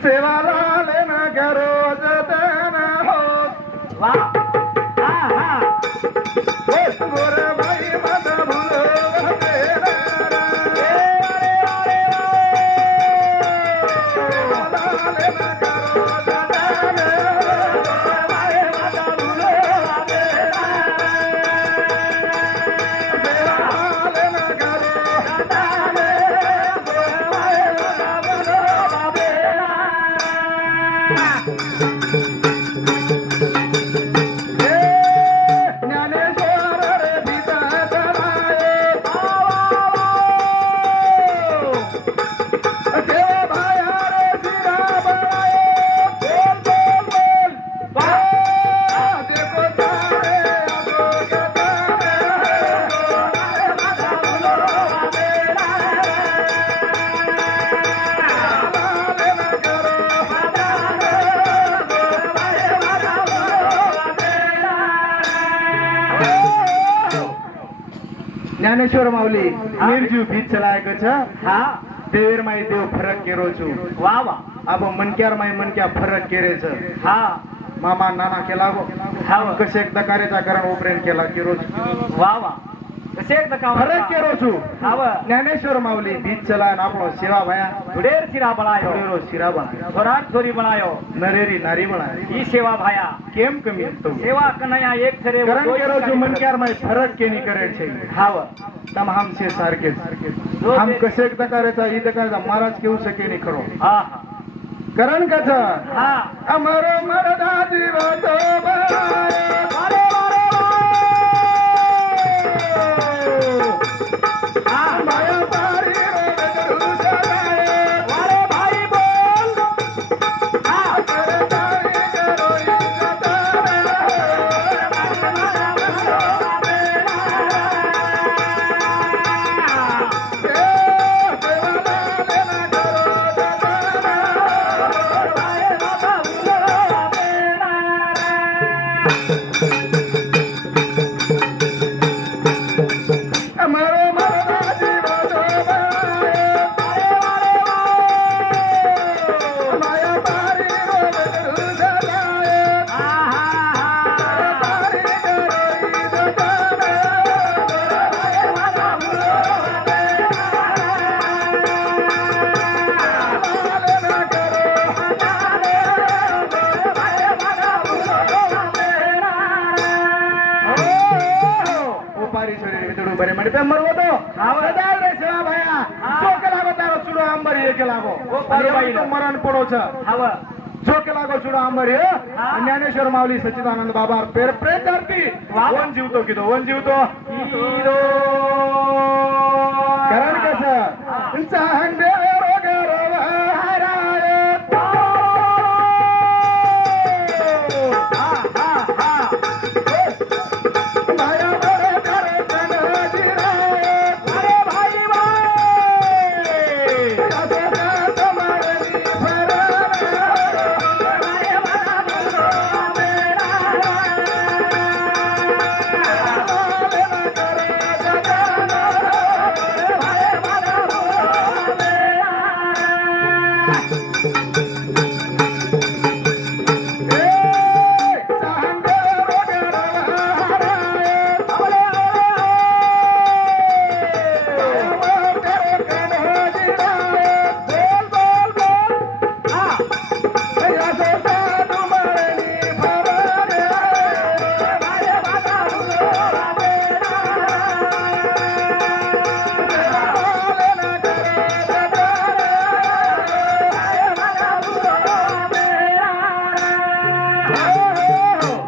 सेवाला लेना करो जतन हो वाह हाँ हाँ गोरे भाई मत भूलो ज्ञानेश्वर माऊली निर्जीव भीत चलाय कछ हा देवेर माई देव फरक केरो छु वा वा अब मनक्यार माई मनक्या फरक केरेच हा मामा नाना केला गो हाव. कसे एकदा कार्याचा कारण ओपरेन केला केरो वा वा कसे एकदा काम फरक केरो छु हाव ज्ञानेश्वर माऊली भीत चलाय આપણો સેવા ભયા ढेर सिरा बनायो થોડેરો શિરા બના छोरा छोरी बनायो નરેરી નારી બના ई सेवा भाया કેમ કમી તો सेवा कन्हैया एक करे वो કરણ कोई केरो छु नहीं मनक्यार माई फरक केनी करे છે हाव તમ હમ છે સારકે हम कसे एकदा कार्याचा ઈ દકાचा महाराज केऊ सके नहीं खरो हा करण कथ हा अमरो मरदा जीव तो अरे माया पारी रो जगाए अरे भाई बोल करतारी करो अमरो मरदा जीव तो माया पारी रो जगाए करतारी करो बरे म्हणजे मरवतो सदाय सेवा भया चोक लागो तारो चुडो आंबरी एक लागो पारी बाई तो मरण पडो छ हाव चोक लागो चुडो आंबरी ज्ञानेश्वर माऊली सच्चिदानंद बाबा पेर प्रेत धरती वन जीवतो कितो वन जीवतो कारण कसं चाहंदे रोगर हराय माया बरे करे कनजिराय अरे भाई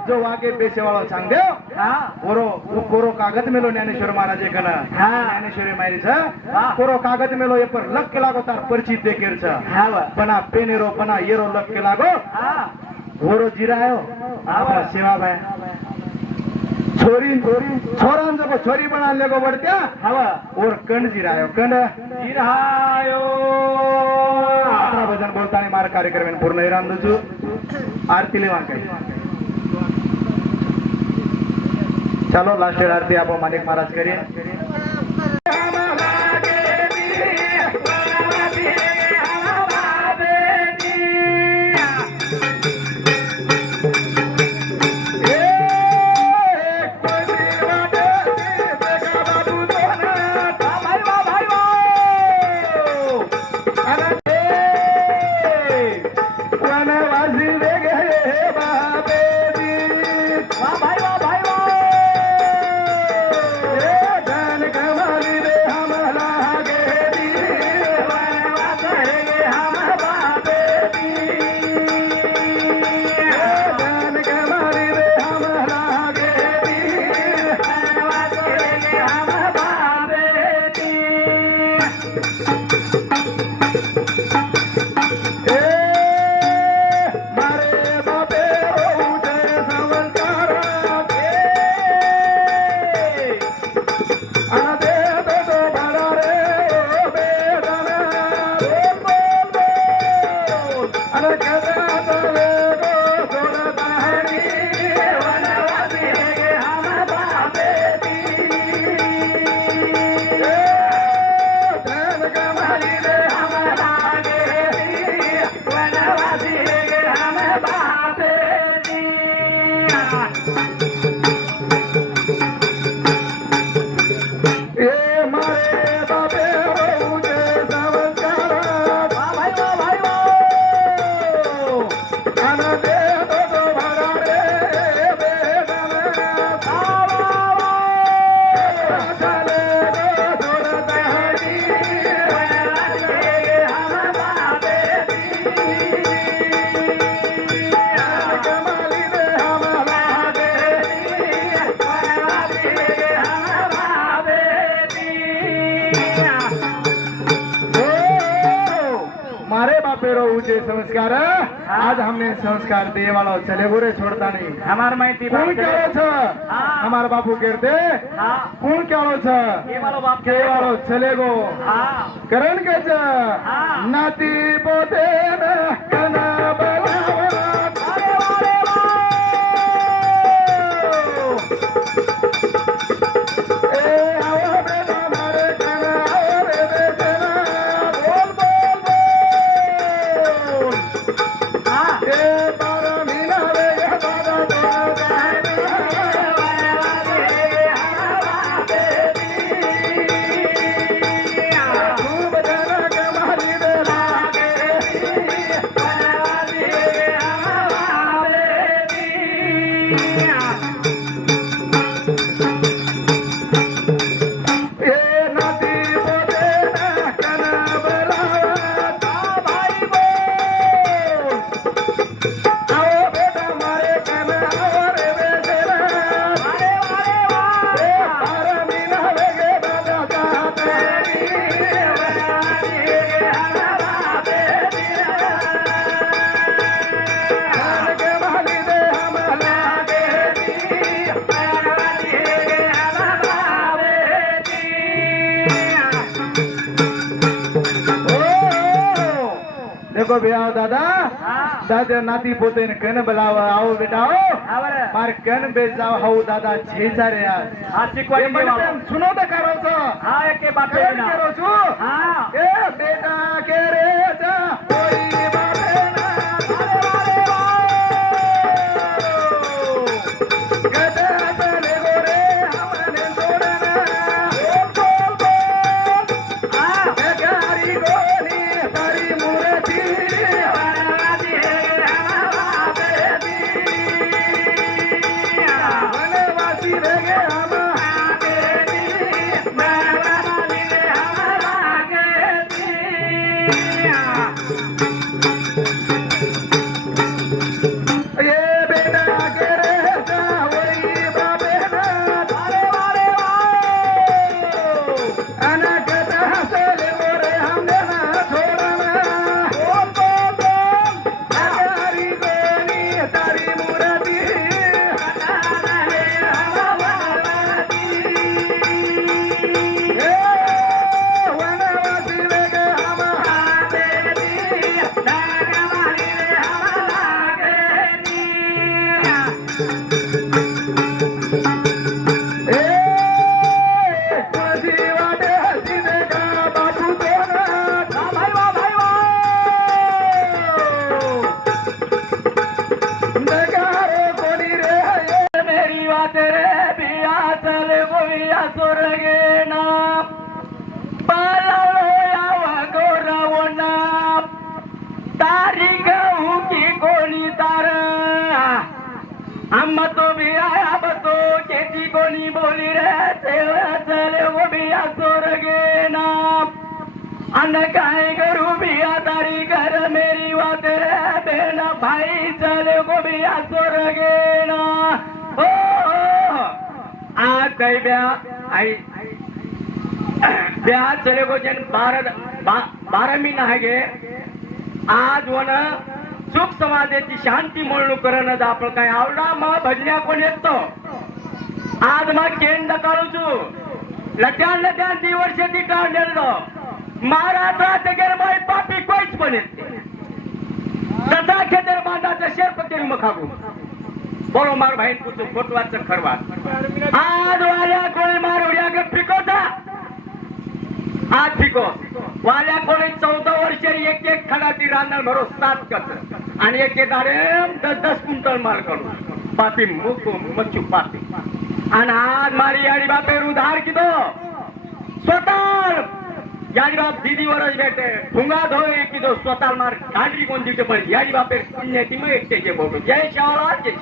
जो वागे पेशेवाळो सांग देव कोरो कोरो कागद मेलो ज्ञानेश्वर महाराज कन ज्ञानेश्वरी मारी छ कोरो कागद मेलो ये पर लक के लागो तार पर्ची देखेर छ पना पेनेरो पना येरो लक के लागो घोरो जिरायो आपला सेवा भाई छोरी छोरान जको छोरी बना लेगो बढत्या और कंड जिरायो कंड जिरायो आपला भजन बोलताना मार कार्यक्रम पूर्ण हैरान दुजू आरती लेवा काही ચાલો લાસ્ટ આરતી આપો માલિક મહારાજ કરીએ ऊंचे संस्कार आज हमने संस्कार दिए वाला चले बुरे छोड़ता नहीं हमार माहिती कौन क्या छ हमार बापू कहते कौन क्या छ ये वालो बाप के वालो चले गो करण के छ नाती बोते न कना बलावा देखो भैया दादा दादा नाती पोते ने कन बुलावा आओ बेटा आओ मार कन बेच जाओ हाउ दादा छे सारे यार हां शिकवाई देवा सुनो तो करो छो हां एके बात करो छु हां ए बेटा के रे जा कोई बाते ना कदे चले गो रे हमने छोड़ना हां बेकारी गोली तारी मूर्ति अम्मा तो भी आया बतो खेती को नहीं बोली रे चले वो भी आसुर गे ना अन्न खाए करू भी तारी घर मेरी बात रे बेना भाई चले वो भी आसुर गे ना ओ आ कई ब्या आई ब्या चले को जन 12 महीना है गे आज वन सुख समाजाची शांती म्हणून करणं आपण काय आवडा मग भजन्या कोण येतो आज मग केंद्र काढूचू लट्यान लट्यान 2 वर्ष ती काढलेलो महाराष्ट्रात गेर माय पापी कोईच पण येते तथा खेतर बांधाचं शेर पकेल मग खागू बोलो मार भाई पुतो फोटवाचं खरवा आज वाल्या कोणी मारूया ग पिकोचा आज पिको वाल्या कोणी 14 वर्ष एक खडाती राहणार भरो 7 कच आणि एक दारे 10 क्विंटल माल करू पापी मुको मच्छू पापी आणि आज मारी याडी बापेर उधार किदो स्वतः याडी बाप दीदी वरच भेटे भुंगा धोय किदो स्वतः मार गाडी कोण दिते पण याडी बापेर पुण्याची मग एकटेचे बोलतो जय शाहराज जय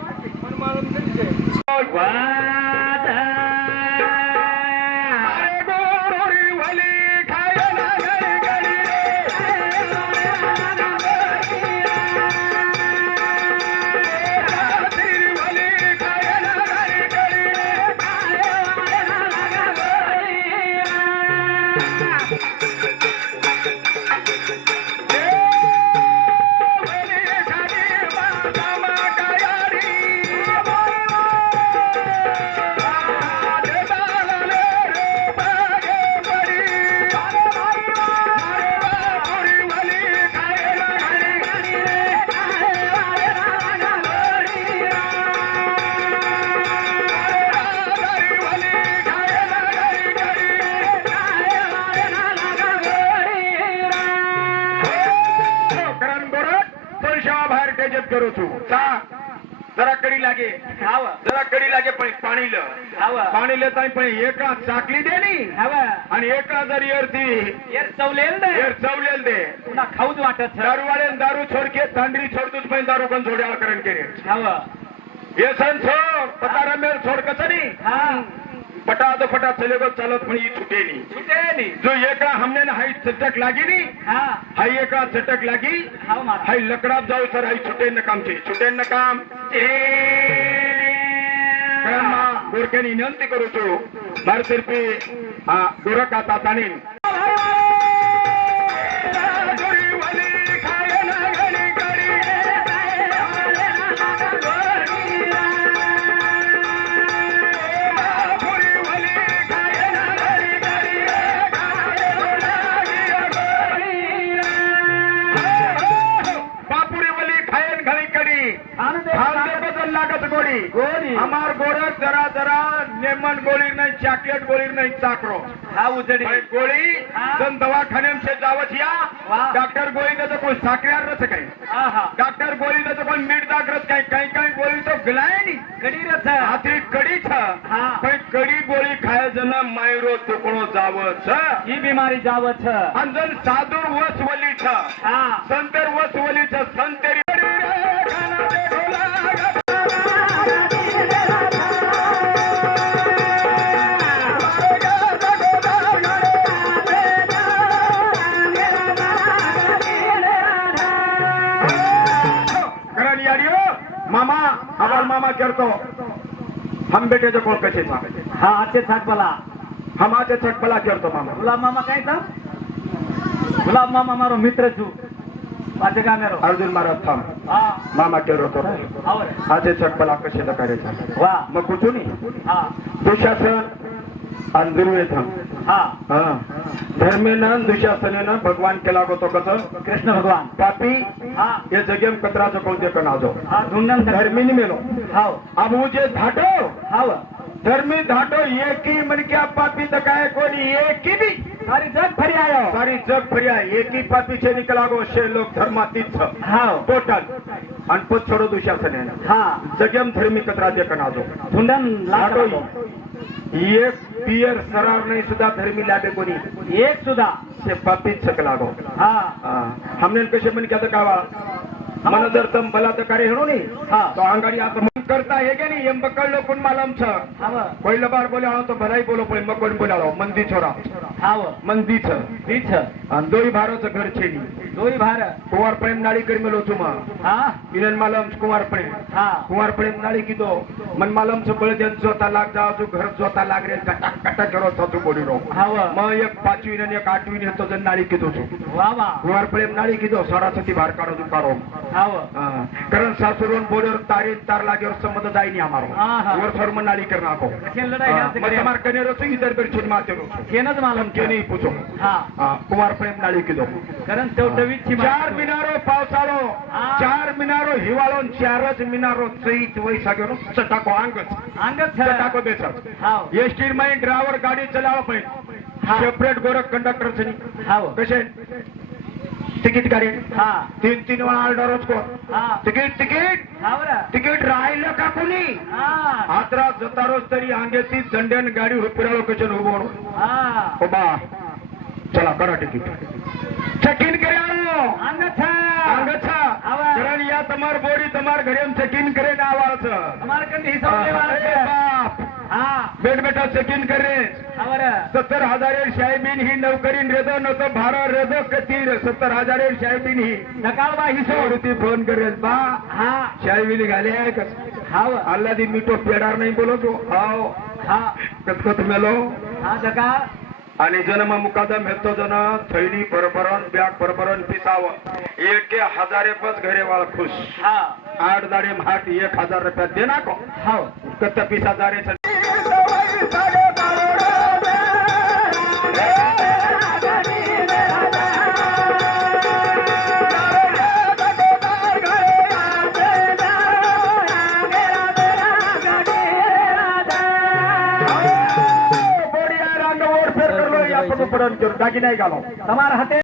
रामा कायारी बाहेर त्याच्यात करू तू जरा कडी लागे जरा कडी लागे पण पाणी पाणी लेता पण एका चाकली दे नी आणि एका जर येर चवलेल दे पुन्हा खाऊच वाटत दारूवाले दारू छोडके तांडरी छोडतूच पण दारू पण छोड्यावर करण केले हे सण छोड पतारा मेर छोड कसं नी पटाद फटा चले गो चालत पण ही छुटे नी जो एका हमने हाई चटक लागी नी हाई एका चटक लागी हाई लकडात जाऊ सर हाई छुटे न काम गोरक्यानी विनंती करू छो मार तर्फे गोरख आता ताणी गोरी हमार गोरख जरा नेमन गोली नहीं चॉकलेट गोली नहीं चाकरो उजड़ी गोली जन दवाखाने से जावत या डॉक्टर गोली तो कोई साकरियार रस काही डॉक्टर गोली तो कोई मीठ दाग रस काही गोली तो गलाय नी कडी रस आतरी कडी छ पण कडी गोली खाय जन मायरो तुकडो जावत ही बीमारी जावत छ अंजन सादूर वसवली छ संतर वसवली छ संतरी मामा आवाज मामा करतो हम बेटे जो कोण कसे आजचे छटपला हम आते छटपला करतो मामा गुलाब मामा काय था गुलाब मामा मारो मित्र छू पाचे का मेरो अर्जुन महाराज थांब मामा केरो तो आते छटपला कसे करायचा वाह मग कुठून दुशासन अंदरून येत धर्मेनं दुशासनेनं भगवान केला होतो कसं कृष्ण भगवान पापी ये जगेम कचरा चकोल दे कनाजो धर्मीनी मेलो अब मुझे धाटो धर्मी धाटो एकी मन क्या पापी तो काय कोणी एकी भी सारी जग फरी आयो एकी पापी से निकला गो शे लोक धर्मातीत टोटल आणि पद छोडो दुशासने जगेम धर्मी कचरा दे कनाजो धुंडन लाटो एक पियर सरार नहीं सुधा धर्मी लागे कोणी एक सुधा से पापीच सकला गो हमने कसे मन क्या कावा मन जर तम बलात्कार हेणो नी तो अंगाडी आता मन करता हे गे नी एम बकळलो कोण मालम छ पहिलं बार बोले तो भलाई बोलो पण मग कोण बोलालो मंदी छोरा मंदी छ बीच आणि दोई भारच घर छेनी दोई भार कुवार प्रेम नाळी कर मेलो तुमा इनन मालम कुवार प्रेम नाळी कीदो मन मालम छ बळ जन जोता लाग जाओ जो घर जोता लाग रे कटा करो तो बोली रो मग एक पाचवी ने एक आठवी ने तो जन नाळी कीदो वा वा कुवार प्रेम नाळी कीदो सरस्वती बार काढो तू काढो कारण सासुरोन बोलर तारी तार लागेवर संबंध जाई नी आमारो वर फर्म नाळी कर नाको मार कनेरो तो इधर कर छिन माते रो केनच मालम के नहीं पूछो कुवार प्रेम नाळी कीदो कारण तेवढी चार मिनारो पावसाळो चार मिनारो हिवाळो चारच मिनारो चैत वैसागेरो चटाको अंगच चटाको बेसर एसटी में ड्राइवर गाडी चलावा पण सेपरेट गोरख कंडक्टर छनी कसे तिकीट काढे तीन वेळा ऑर्डरच को तिकीट राहिलं का कोणी आत्रा जतारोच तरी अंगेती दंड्यान गाडी फिरालो कशन उभो बा चला करा तिकीट चेकिन करे कारण या तमार बोरी तमार घरे चेकिन करे ना आवाज बेट बेटा चेकिन करे 70,000 शायबीन ही नौकरी रेदो न तो भाड़ा रेदो कतीर 70,000 शायबीन ही नकाल बा ही फोन करे बा शायबीन घाले अल्लाह दी मीठो पेडार नहीं बोलो तो आओ कत मेलो आणि जन्म मुकादम हेतो जन थैली परपरण बॅग परपरण पिसावं एक हजारे पस घरे वाळ खुश हा 8 दाडे माट 1000 रुपया देना को हो कत पिसा दारे दागी नाही घालो તમારા હાથે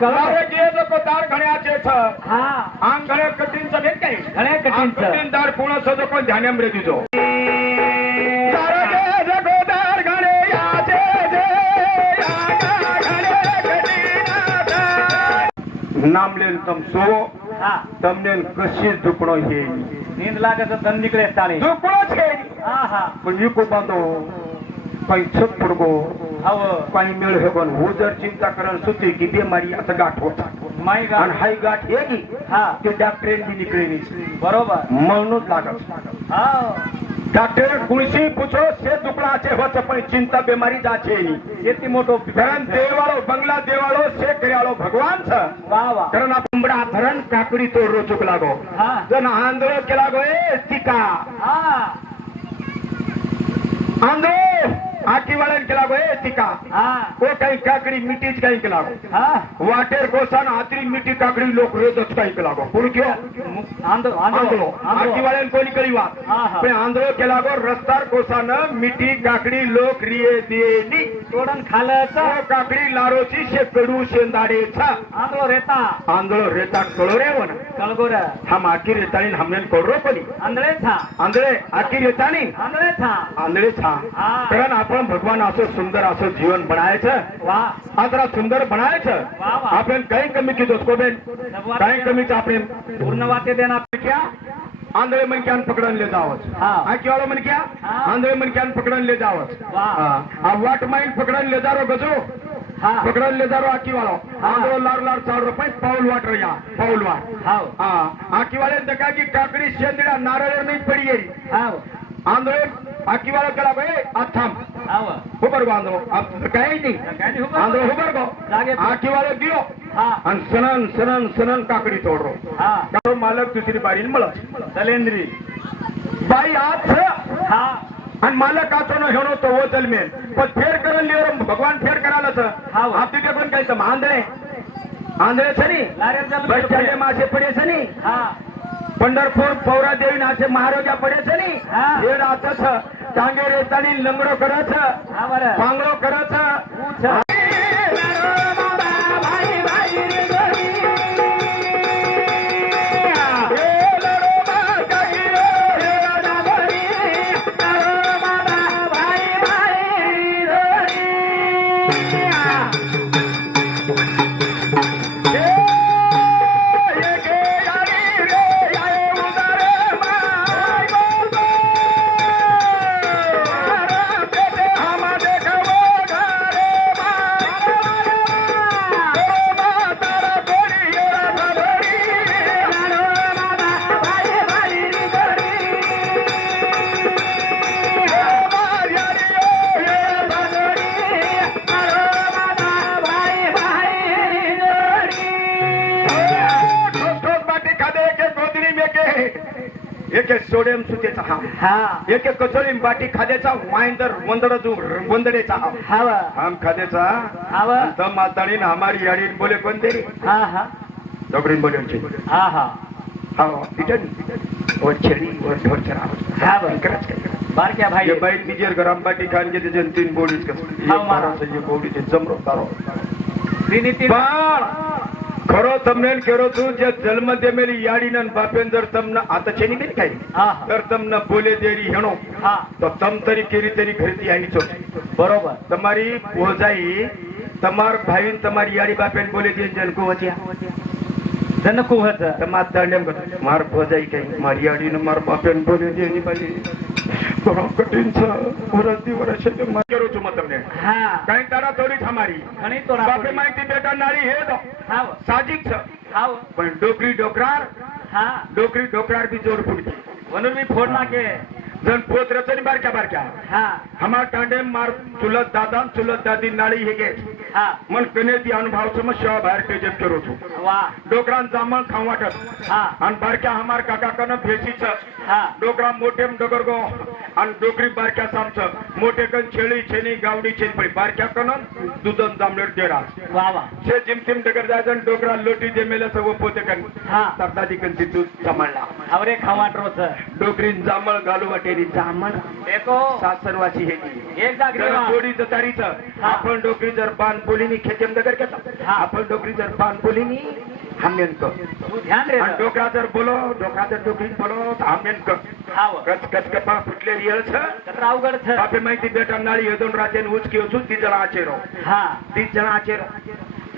કલાવે જે લોકો દાળ ઘણ્યા છે હા આમ ઘણે કઠિન છે બેન કઈ ઘણે કઠિન છે કઠિન દાળ પૂર્ણ છે તો કોઈ ધ્યાન એમ રહી દીધો તારા જે જગો દાળ ઘણ્યા છે જે ઘણે કઠિન નામ લેન તમ સોવો હા તમને કશી ઝૂકણો છે નીંદ લાગે તો ધન નીકળે તાળી ઝૂકણો છે હા હા પણ યુકો બાંધો કઈ છત પડગો આવો કઈ મેળ હેગો હું જર ચિંતા કરણ સુતી की बीमारी आता गाठ होता माई गा आणि हाई गाठ हेगी हा ते डॉक्टर बी निकळेली बरोबर म्हणूनच लागत हा डॉक्टर कुणसी पूछो से दुखला છે હોત પણ चिंता बीमारी जा છે ની किती मोठो ધરણ દેવાળો બંગલા દેવાળો છે કર્યાળો ભગવાન છે वाह वाह कारण આપણા ધરણ કાકડી તો રોચક લાગો हा જન આંધળો કે લાગો એ ટીકા हा આંધળો આકી વાળાને કે લાગો એ ટીકા हा ઓ કઈ કાકડી મીઠી જ કઈ કે લાગો हा वाटेर कोसान आतरी मीठी काकडी लोक रोजच काही लागो कोण क्यो आंधळो आंधळो आकी वाळेन कोणी कळी વાત हा हा पण आंधळो केला गो रस्तार कोसान मीठी काकडी लोक रिये देनी तोडन खालं तो काकडी लारोची शेकडू शेंदाडे छ आंधळो रेता आंधळो रेता कळो रे वन कळगोर हम आकी रेतानी हमने कोडरो कोणी आंधळे था आंधळे आकी रेतानी आंधळे था आंधळे था हा कारण आपण भगवान असं सुंदर असं जीवन बनायचं वाह आजरा सुंदर बनायचं वाह वाह आपण काही कमी की दोस्तो बेन काही कमीच आपण पूर्ण वाते देना क्या आंधळे मनक्यान पकडून ले जावच हा आकीवाळो मनक्या हा. आंधळे मनक्यान पकडून ले जावच वाह आ वाट माइन पकडून ले जारो गजो हा पकडून ले जारो आकीवाळो हा. आंधळो लार लार 4 रुपये पाऊल वाट रया पाऊल वाट हाव हा आकीवाळे दका की काकडी शेंदडा नारळ नहीं पड़ी गई हाव आंधळे आकीवाळो केला भाई अथम हाव हुबर बांधो अब काही नाही काय हुबर आंधळो हुबर गो जागे आकीवाळो दियो हा आणि सनन सनन सनन काकडी तोडरो हा कारो मालक दुसरी बारीन मळत दलेंद्री बाई आज हा आणि मालक आचो न हेणो तो वचल मेन पण फेर करन लिवर भगवान फेर करायला हाव. आपली ते पण काय तर आंधळे आंधळे छनी लारे जल बच्चाले मासे पडे छनी हा पंढरपूर पौरा देवी नाचे महाराजा पडे छनी हा. हे रातच टांगे रेतानी लंगडो करत हा बरं पांगडो करत उच एक सोडियम सुतेचा हा हा एक कचोरी बाटी खाद्याचा वाईंदर वंदडेचा हा हवा आम खाद्याचा हवा तम माताळीन हमारी याडी बोले कोण दे हा हा डोकरीन बोले हा हा हा इटन और छेड़ी और ढोल चरा हा बारक्या भाई ये बाई बिजर गरम बाटी खान के ते तीन बोडीच कस हा, ये मारा. मारा ये बोडी ते जमरो तारो त्रिनीती पण खरो તમને કેરો છું જે જન્મ દેમેલી યાડીન બાપેન જર તમને આ તો છેની નહીં ખાઈ હા હા तर તમને બોલે દેરી હેણો હા તો તમ તરી કેરી તેરી ઘરથી આવી છો બરોબર તમારી ભોજાઈ તમાર ભાઈ તમારી યાડી બાપેન બોલે દે જનકો વચ્યા જનકુ હત તમાર દાંડેમ કર માર ભોજાઈ કઈ મારી યાડી ને માર બાપેન બોલે દે એની બાઈ બરો કઠિન છે વરસથી વરસે તો માં કરું છું તમને હા કઈ તારા થોડી થમારી ઘણી તો બાપે માહિતી બેટા નારી હે તો હાવ સાજીક છે હાવ પણ ડોકરી ડોકરાર હા બી જોર ફૂટતી વનુરવી ફોડ નાખે जन पोत रचनी बारक्या હા हमार टांडे मार चुलत दादा चुलत दादी नाळी हे गे હા मन कने ती अनुभव समस्या बाहेर तेजत करू छु વાહ डोकरान जामण खाऊ वाटत हा आणि बारक्या हमार काका कन भेशीच हा डोकरा मोठेम डगरगो आणि डोकरी बारक्या सामच मोठे कन छेळी छेनी गावडी छेन पडी बारक्या कन दुधन जामलेट देरा વાહ વાહ छे जिमतिम डगर जाजन डोकरा लोटी जे मेले सव पोते कन हा सरदादी कन ती दूध जमळला આવરે ખાવાટરો છે डोकरीन जामळ गालू वाटेरी जामण देखो सासरवाची हे एक जागरी थोडी जतारीच आपण डोकरी जर पान पोलीनी खेतेम दगर घेता आपण डोकरी जर पान पोलीनी हमनेन क तू ध्यान रे आणि डोकरा जर बोलो डोकरा जर डोकरी बोलो तर हमनेन क हाव कच कच कपा फुटले रियल छ कतरा अवघड છે बापे माहिती बेटा नाळी हेदोन रातेन उचकी होसून ती जण आचेरो હા 30 जण आचेरो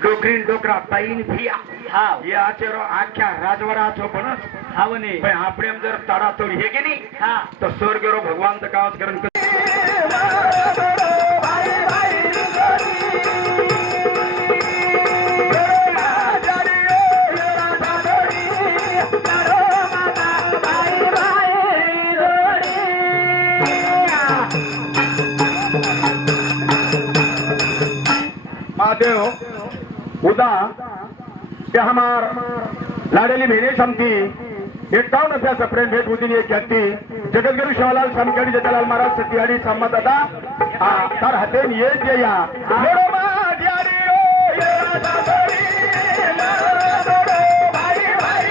डोकरीन डोकरा ताईन भिया હાવ ये आचेरो आख्या राजवरा छो बनस હાવને पण આપણે जर ताडा तोडी हे गेली હા तर स्वर्गरो भगवान तर गावात करण महादेव उदा ते हमार लाडेली भेरे समती 51 रुपया प्रेम भेट होती एक व्यक्ति जगतगुरु शिवलाल समकड़ी जटालाल महाराज सतियाड़ी सम्मत दादा तार हतेन ये जया मोरो मा दियारी ओ ये राजारी मोरो भाई भाई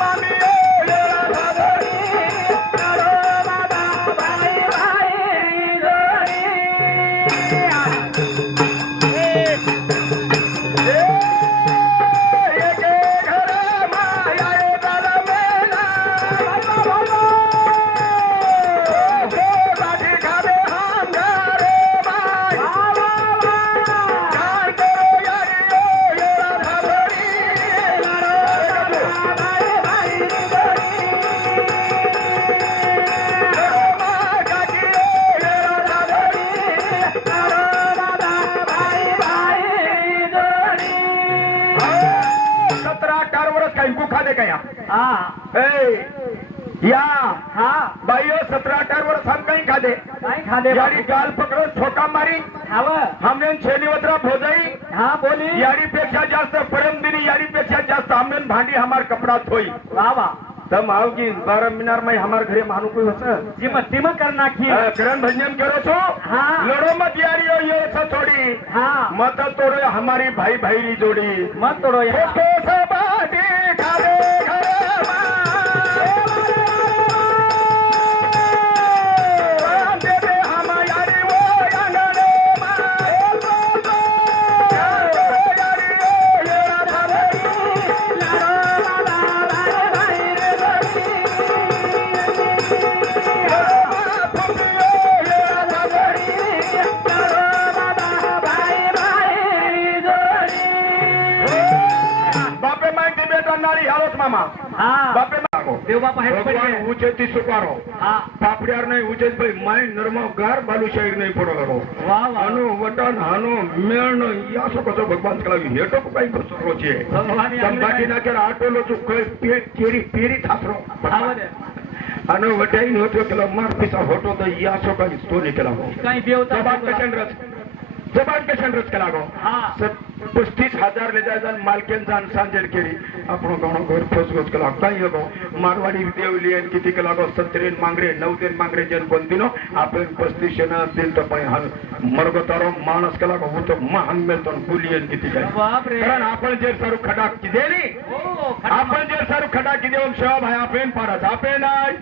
स्वामी ओ ये राजारी मोरो माता भाई भाई या હા बाईओ 17-18 वर्ष हम कहीं खादे કાઈ ખાધે यारी गाल पकड़ो ठोका मारी હાવ हमने छेनीवत्रा भोजाई હા બોલી यारी पेक्षा जास्त परम दिनी यारी पेक्षा जास्त हमने भांडी हमार कपड़ा धोई વાહ वाह तम आओगी 12 मीनार में हमार घरे मानु कोई होता જીમ તીમ कर नाखी करण भंजन करो छो हाँ। लड़ो मत यारियो ये थोड़ी હા मत तोड़ो हमारी भाई भाई री जोड़ी મત તોડો યાર तो सब बाटी खावे घरे बापे माहिती बेटा नारी हावस मामा હા बापे मागो દેવ બાપા હેઠ भगवान પડી ऊंचेती सुकारो હા पापड्यार नहीं ऊंचेत भाई माय नरमा गार बालू शाहीर नहीं पडो करो વાહ વાહ अनु वटन हानो मेळनो या सो कसो भगवान कलावी हेटो काही कसो छे ભગવાન संभाटी नाकेर आटोलो छु कई पेट केरी पेरी थासरो આવડે अनु वटाई नोटो केला मार पिसा होटो तो या सो काही स्टोरी केला કઈ બેવતા जबान पेशंट रच केला गो હા सत 35,000 ले जायचं आणि मालकेन जाण सांजेल केली आपण कोण घर फसगोच केला काही गो मारवाडी देवली आणि किती केला गो 17 मांगरे 9 मांगरे जन कोण दिनो आपण 35 न दिल तर पण मरगतारो माणस केला गो होतो महान मिळतो बुलियन किती काय कारण आपण जे सारू खडा किदे नी आपण जे सारू खडा किदे ओम शिवा भाई आपण पारत आपे नाही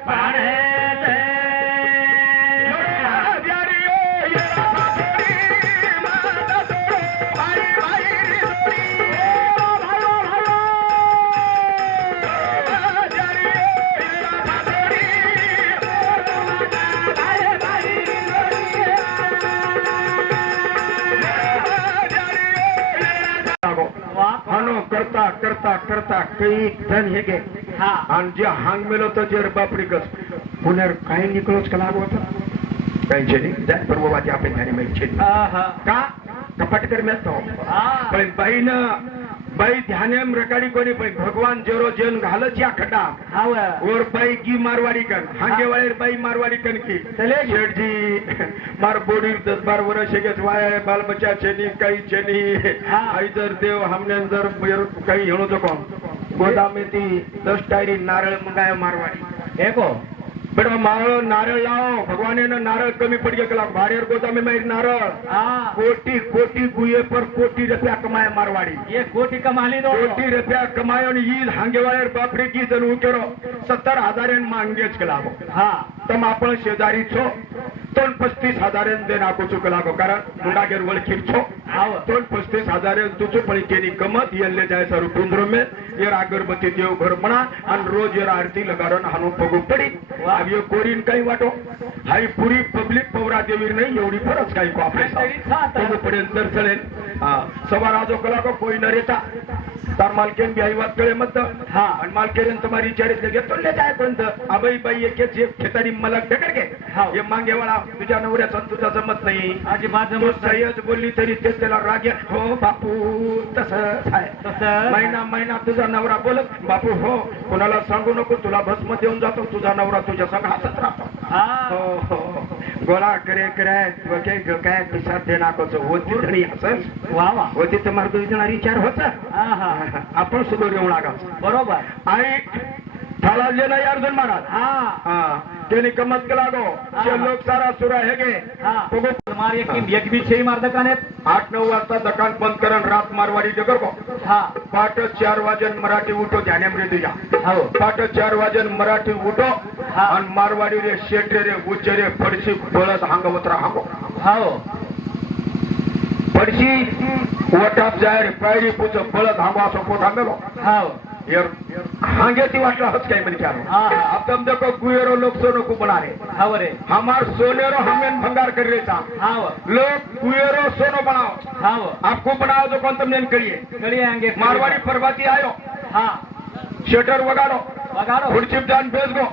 करता करता करता काही जण हे गे आणि जे हांग मेलो तर जे बापरी कस पुण्यावर काही निकलोच कला होता काही नाही पर्ववादी आपण ध्यानी माहिती का कपाटकर मिळतो पण बाई ध्यानेम रकाडी कोणी पण भगवान जेरो जेन घालच या खड्डा और बाई की मारवाडी कन हांगे वाळेर बाई मारवाडी कन की शेठजी मार बोडी 10-12 वर्ष गेत वाय बाल बच्चा छेनी काही छेनी आई जर देव हमने जर काही हेणो तो कोण गोदामे ती 10 टायरी नारळ मंगाय मारवाडी एको बेटा मारळ नारळ लाव भगवान ने नारळ कमी पड़ गया भारेर गोदामे में नारळ कोटी कोटी गुए पर कोटी रुपया कमाए मारवाड़ी ये कोटी कमा ली दो कोटी रुपया कमायो ने ईद हांगे वाले बापरे की जन उकेरो 70,000 मांगेच कलागो तम आपण शेजारी छो 35,000 देना को चुकलागो कारण मुंडागेर वळखीर छो 35,000 तुझो पळी केनी कमत येले जाय सर कुंद्रो में ये अगरबत्ती देव घर बना अन रोज ये आरती लगारण हानो पगो पड़ी अब ये कोरीन काही वाटो हाई पूरी पब्लिक पवरा देवीर नहीं एवढी फरक काही को आपले पगो पडेल तर चलेल सवार आजो कला को कोई न रेता तार मालकेन बी आई बात कळे मत आणि मालकेन तुम्हारी चरित लगे तो ले जाय पर्यंत अबई बाई एक जे खेतारी मला ढकर के ये मांगे वाला तुझ्या नवऱ्याचा तुझा जमत नाही आजी माझं सय्यद बोलली तरी ते त्याला राग हो बापू तसं आहे महिना तुझा नवरा बोलत बापू हो कोणाला सांगू नको तुला भस्म देऊन जातो तुझा नवरा तुझ्या संग हसत राहतो हो गोला करे करे काय पिसात देना को होती धणी हसत वा वा होती तुम्हाला तुझा विचार होता आपण सुद्धा येऊ लागा बरोबर आणि थाला लेला अर्जुन महाराज तेनी कमत कलागो लोक सारा सुरा हे गे एक बी 6 मार दुकान 8-9 वाजता दुकान बंद करण रात मारवाडी जगर को पाट 4 वाजन मराठी उठो ध्याने मृदुजा पाट 4 वाजन मराठी उठो आणि मारवाडी रे शेटरे रे उच्चरे फडशी बळत हांगवत्रा हांगो फडशी वटाप जाय पायरी पुच बळत हांगो असो पोटा मेलो यार हांगे ती वाटला हस काय म्हणजे अब तुम देखो गुएरो लोग सोनो को बना रहे हमार सोनेरो हमें भंगार कर रहे था लोग गुएरो सोनो बनाओ आपको बनाओ जो कौन तुमने करिए मारवाड़ी परवाती आयो शटर वगाड़ो हुडचिप जान बेच गो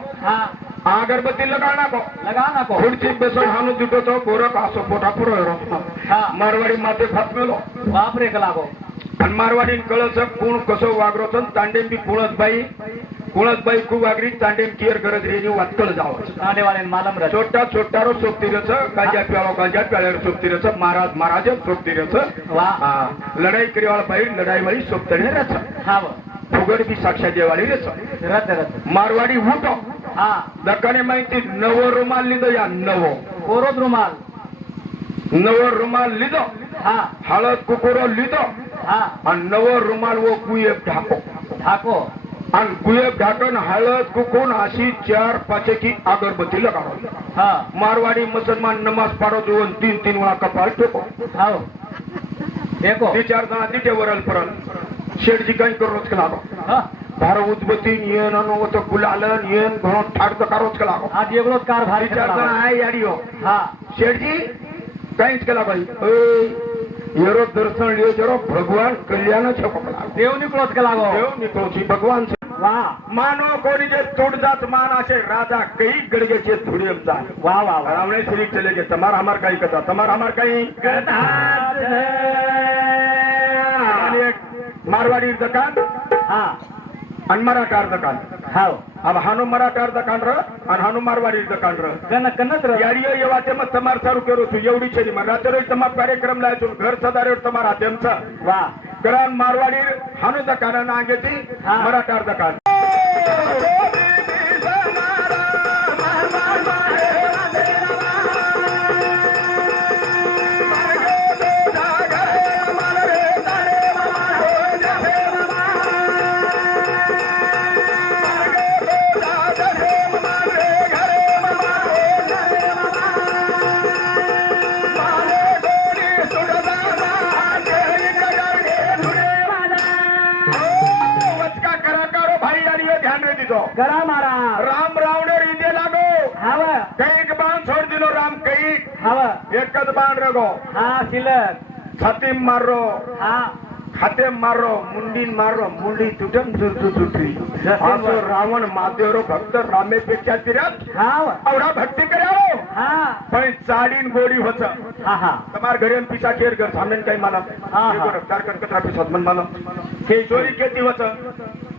अगरबत्ती लगाना को हुडचिप बेसन हानु जुटो तो गोरख आसो पोटा पुरो मारवाड़ी माते फात मेलो बाप रे कलागो आणि मारवाडी कळच कोण कसो वागरो तांडेम बी कुणत बाई खूप वागरी तांडेम केअर करत रेनी वातकळ जावं छोटा छोटारो सोबतीरच गांजा प्याळ्यावर सोबतीरच महाराज सोबतीरच लढाई करीवाळा बाई लढाई वाली सोबतणे रच फुगड बी साक्षात देवाली रच मारवाडी उठो दकाने माहिती नवो रुमाल लिदो या नवो कोरोद रुमाल लिदो हळद कुकुरो लिदो आणि नवो रुमाल वो गुयेब ढाको आणि गुयेब ढाकन हळद कुकून अशी 4-5 की अगरबत्ती लगावो मारवाडी मुसलमान नमाज पाडो दोन 3 वेळा कपाल ठोको देखो 4 जणा तिथे वरल परल शेठजी काही करोच कलागो भार उद्बत्ती येन अनो तो गुलालन येन घणो ठाडत कारोच कलागो आज एवढोच कार भारी 4 जणा आहे याडियो शेठजी काहीच केला बाई येरो दर्शन लियो जरो भगवान कल्याण छको देव निकलोच कलागो देव निकलोची भगवान मानो कोणी जे तोड जात मान असे राजा कई गडगेचे धुड़ेम जा वाह वाह हमने श्री चले गए तमार हमार काही कथा तमार हमार काही कथा मारवाड़ी दुकान अनमरा कार दुकान हाव अब हानु मराठा अर्ध कांड्र आणि हानु मारवाडी अर्ध कांड्र कन कनत र याडियो येवा ते मग तमार चालू करू तू एवढी छेली मग रात्री तमार कार्यक्रम लायचून घर सदारे तमार आतेमचा वा करण मारवाडी हानु द काना आगेती हा. मराठा अर्ध कांड करा मारा राम रावणे रीते लागो हाव कैक बाण छोड़ दिलो राम कैक हाव एकच बाण रगो हा शिलक छाती मारो हा हाते मारो मुंडी मारो मुंडी तुटन तुटू तुटी असो रावण मातेरो भक्त रामेपेक्षा तिरत हाव आवडा भक्ती करावो हा पण चाडीन गोडी होत हा हा તમાર ઘરે પીસા કેર ઘર સામે કઈ માલા હા, હા. એ રફતાર કર કતરા પીસા મન માલા કે ચોરી કેતી હોત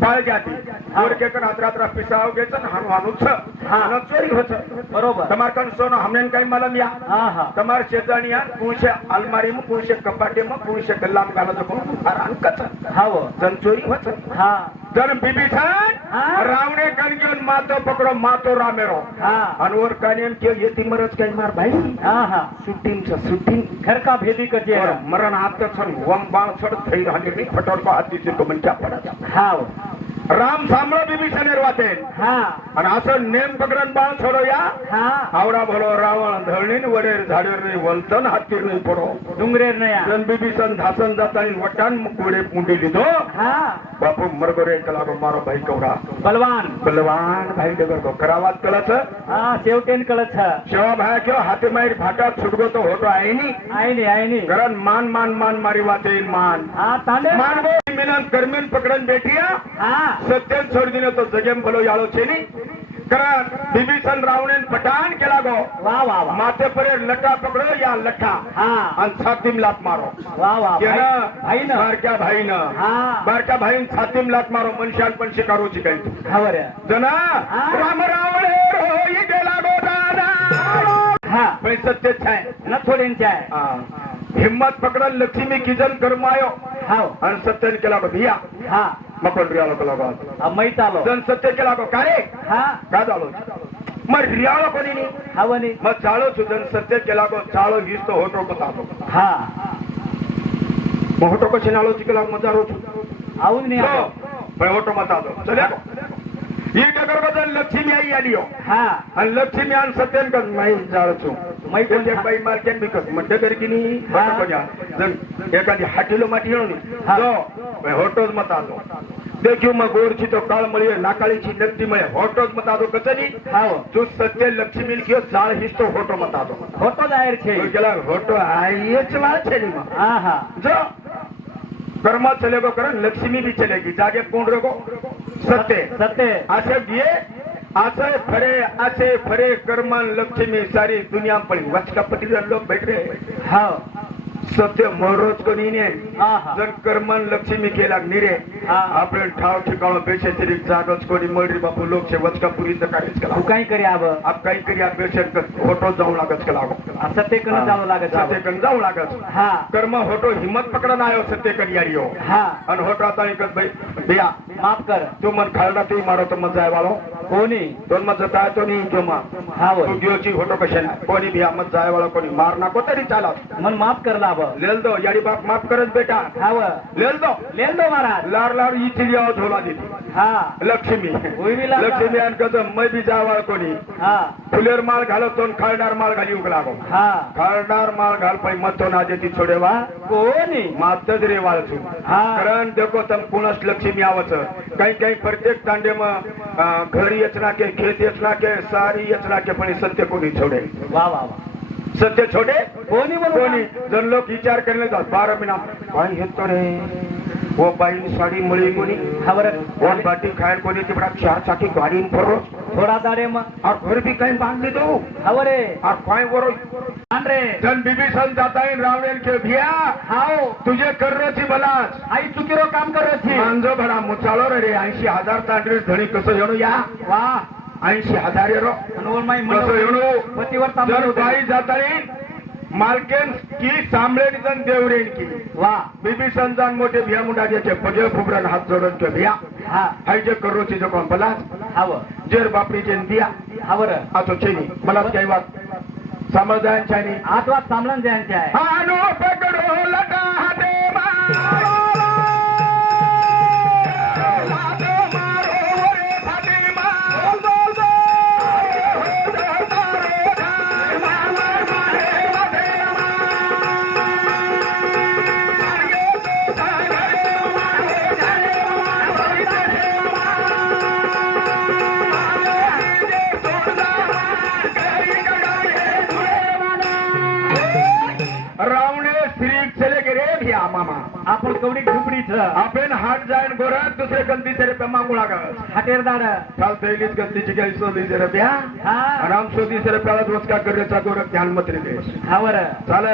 પાળ જાતી ચોર કે કર રાત રાત પીસા આવ ગેત ને હાનું હાનું छ હા. અને ચોરી હોત बरोबर તમાર કન સોનો હમને કઈ માલા મિયા हा हा તમાર શેજાણીયા પૂછે અલમારી માં પૂછે કપાટે માં પૂછે ગલ્લામ ગાલો તો આરામ કત हाव જન ચોરી હોત हा જન બીબી થાય હા. રાવણે કનગન માતો પકડો માતો રામેરો हा અનવર કાનેમ કે યતી મરજ કઈ માર ભાઈ हा हा શૂટિંગ છે શૂટિંગ घर का भेदी कजे मरण हाथ छन वम बाण छड થઈ રહી ની ફટોડકો હાથી છે તો મન ક્યાં પડે हाव राम सांभळो बिभीषणेर वाते हा आणि असं नेम पकडन बाण छोडो या हा आवडा भलो रावण धळणीन वडेर झाडेर नाही वलतन हातीर नाही पडो डुंगरेर नया जन बिभीषण धासन जातानी वटान मुकुडे मुंडी લીધો हा बापू मरगोरे कलागो मारो भाई कवडा बलवान बलवान भाई डगर को करावात कलच हा शेवटेन कळत छ शेवा भाई क्यो हाथे मारी फाटा छुटगो तो होतो आहे नी आईनी कारण मान मान मान मारी वाते मान हा तांडे मान गो मिलन करमेन पकडन બેઠિયા हा सत्यन छोड़ दिने तो जगेम भलो याळो छे नी कारण बिभीषण रावणेन पठाण केला गो वा वा वा माथे परे लटा पकडो या लठा हा आणि छातीम लात मारो वा वा भाई न बारक्या भाईन हा बारक्या भाईन छातीम लात मारो मनुष्यान पण शिकारू शिकाय खबर जना हा. राम रावणे रोई गेला गो दादा हा पण सत्य छाय न थोडेन चाय हिम्मत पकडन लक्ष्मी किजन कर्मायो हाव आणि सत्यन केला गो भिया हा मकन रियालो केला गो मैत आलो जन सत्य केला गो का रे हा का झालो मग रियाळो कोणी नी हावनी मग चाळो सुजन सत्य केला गो चाळो हीच तो होतो बतातो हा मग होतो कशी नाळो चिकला मजारो आऊन नाही आलो पण होतो बतातो चल्या ही डगर बदल लक्ष्मी आई आलियो हा आणि लक्ष्मी आणि सत्यन कर माई जाळचो मै म्हणजे बाई मार्केट बिकत म्हणते तरी की नी जन एखादी हाटीलो माटी येणो नी हा. जो होटोज मतालो देखियो मग गोरची तो काळ मळी नाकाळीची नक्ती मळे होटोज मतादो कचनी हाव तू सत्य लक्ष्मी कियो जाळ हिस तो होटो मतादो होतो जाहीर छे गेला होटो आईच लाल छे नी मग हा हा जो कर्म चलेगो करण लक्ष्मी भी चलेगी जागे कोण रगो सत्य सत्य असे दिए असे फरे कर्मन लक्ष्मी सारी दुनिया पड़ी वचका पटी लोग बैठ रहे हाव सत्य महरोज को नीने हा हा जन कर्मन लक्ष्मी केला निरे हा. आपण ठाव ठिकाणो बेशे तरी जागच कोणी मळरी बापू लोक से वचका पुरी तर काहीच केला तू काय करी आब आप काही करी आप बेशे होटो जाऊ लागत केला सत्य कन जावं लागत सत्य कन जाऊ लागत हा कर्म होटो हिम्मत पकडन आयो सत्य करी आयो हा आणि होटो आता एकच भाई बिया माफ कर तू मन खालडा तू मारो तो मत जाय वाळो कोणी दोन मत जाता तो नहीं जो मा हाव तू गियोची होटो कशाने कोणी भी मत जाय वाला कोणी मार ना को तरी चालत मन माफ कर लाभ लेल दो याडी बाप माफ करत बेटा हाव लेल दो महाराज लार लार इची लियाव झोला देती हा लक्ष्मी होई लागा. लक्ष्मी आणि कदम मै बी जावाळ कोणी हा फुलेर माळ घालत दोन खालदार माळ घाली उगलागो हा खालदार माळ घाल पै मतो ना देती छोडेवा कोणी मातद रे वाळचू हा. कारण देखो तम पुनस लक्ष्मी आवच काही काही प्रत्येक तांडे में घर यचना के खेत यचना के सारी यचना के पण सत्य कोणी छोडे वा वा वा सत्य छोडे कोणी म्हणून कोणी जर लोक विचार करले जात 12 महिना काय येतो रे वो बाई साडी मळी कोणी खबर वन बाटी खायल कोणी तिबड़ा चार चाकी गाड़ी में फरो थोड़ा दाड़े में और घर भी कहीं बांध ले दो खबर है और कोई वरो रे जन बीबी सन जाता है रावण के भिया हाओ तुझे कर रही थी बलाच आई चुकीरो काम कर रही थी मांजो भला मुचालो रे 80,000 तांड्री धणी कसं येणो या वाह 80,000 येरो अनोल माई कसं येणो पतिवर जन तांबे बाई जाता मालकेन की सांभळेन जन देवरेन की वाह बीबी संजान मोठे भिया मुंडाचे पजे फुबरन हात जोडून के भिया हा हाय जे करो ची जो कोण बलाच हाव जेर बापरी जेन दिया खबर आतो चेनी मला काही बात समजायन चायनी आज बात सामलन जायचे आहे हानो पकडो लटा हाते मारो मामा आपण कवडी झुपडीच आपण हाट जाईन गोरत दुसरे गंदी तेरे पे मांगुळा गा हाटेर दाड चाल तैलीच गंदीची गाई सोदी तेरे पे हा आराम सोदी तेरे पे रोज का करायचा गोरत ध्यान मत रे देश हावर चाल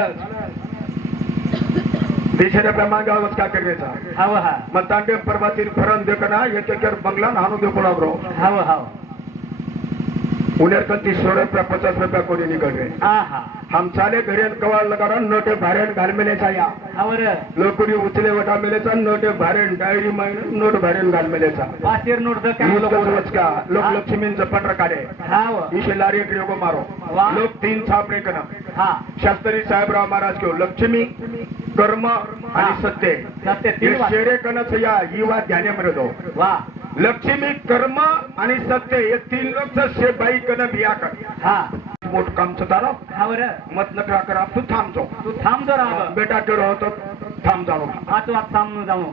देशरे पे मांगा रोज का करायचा हाव हा मग तांडे पर्वतीर फरन देखना एक एक बंगला नानो दे बोला ब्रो हाव हाव उन्हें कंती 16 रुपया 50 रुपया कोणी निकल रहे आहा हम चाले घरे कवाल लगा नोटे भारेन घाल मेलेचा या हावर लोकुनी उचले वटा मेलेचा नोटे भारेन डायरी माइन नोट भारेन घाल मेलेचा पाचेर नोट द काय लोक का लोक लक्ष्मींचं पंधरा काढे हाव इशे लारी को मारो वाह. लोक 3 छापरे कना हा शास्त्री साहेबराव महाराज को लक्ष्मी कर्म आणि सत्य सत्य हे तीन वाट शेरे कनच या ही बात ध्यानामध्ये दो वाह लक्ष्मी कर्म आणि सत्य हे 3 लोकचं शे बाई कन बिया कर हा मोठ काम चतारो हावर मत नकरा करा तू थांबतो तू थांब जरा बेटा केलो होतो थांब जाणो आज वात सामने जाऊ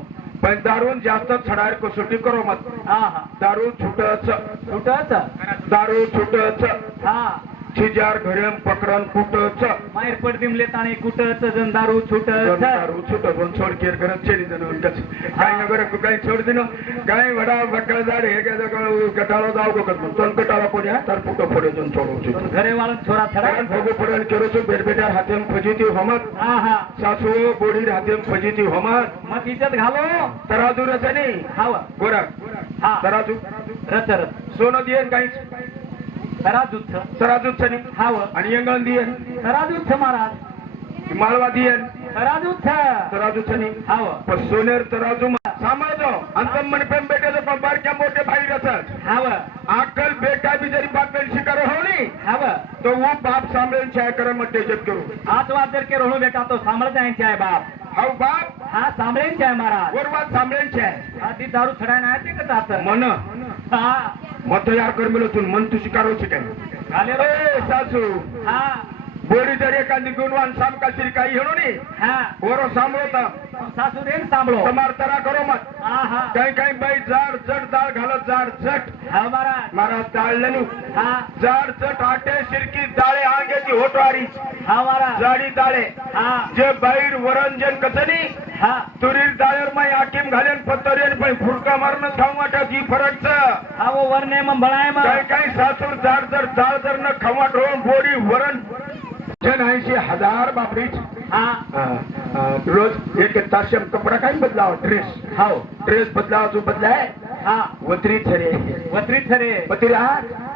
पण दारून जास्त छडायर कसोटी करो मत आहा दारू छुटच सुटच दारू छुटच हा छिजार घरेम पकडन कुटच माहेर पडदिमले ताणे कुटच जन दारू छुटच दारू छुटच पण सोड केर करत छेडी जण उलटच काय नगर काय छोड दिनो काय वडा बकळ झाड हे काय गटाळो जाऊ गो करतो तन गटाळा कोणी तर पुटो फोडे जण छोडो घरे वाळन छोरा थरा भोगो पडन केरोसो बेरबेटा हातेम फजिती हमत आहा सासू बोडी हातेम फजिती हमत मग इज्जत घालो तराजू रचनी हाव गोरा हा तराजू रच रच सोनं दियन काही तराजूच तराजू छनी हाव आणि यंगण दियन तराजूच महाराज माळवा दियन तराजूच तराजू छनी हाव पण सोनेर तराजू सांभाळतो अंतम मन पेम बेटे पण बारक्या मोठे भाई रसत हाव आकल बेटा भी जरी बाप में शिकार होनी हाव तो वो बाप सांभळून चाय कर मटे जब करू आज वाद जर के रोहू बेटा तो सांभळ जायचे आहे बाप हाव बाप हा सांभळेंचे आहे महाराज वरवाद सांभळून चाय हा ती दारू छडाय नाही ते का जात मन हा मत यार कर मिलो तू मन तू शिकारो काय झाले रे ए सासू हा बोरी जर एखादी गुणवान सामका श्री काही हेणो नी हा वरो सांभळता सासू रेन सांभळो समार तरा करो मत आहा काही काही बाई जाड जड दाळ घालत जाड जट हा महाराज महाराज ताळलेलू हा जाड जट आटे शिरकी दाळे आंग्याची होटवारी हा महाराज जाडी दाळे हा जे बाहेर वरंजन कसनी हा तुरीर दाळेर माई आकीम घालेन पत्तरेन पण फुडका मारण खाऊ वाटत ही फरकच हा वो वरने मग बळाय मग काही काही सासूर जाड जर जाळ जर न खवाट होऊन बोडी वरण जन 80,000 बापरीच हा रोज एक ताशम कपडा काही बदलाव ड्रेस हाव ड्रेस बदलाव जो बदलाय हा वत्री थरे वत्री थरे पतिरा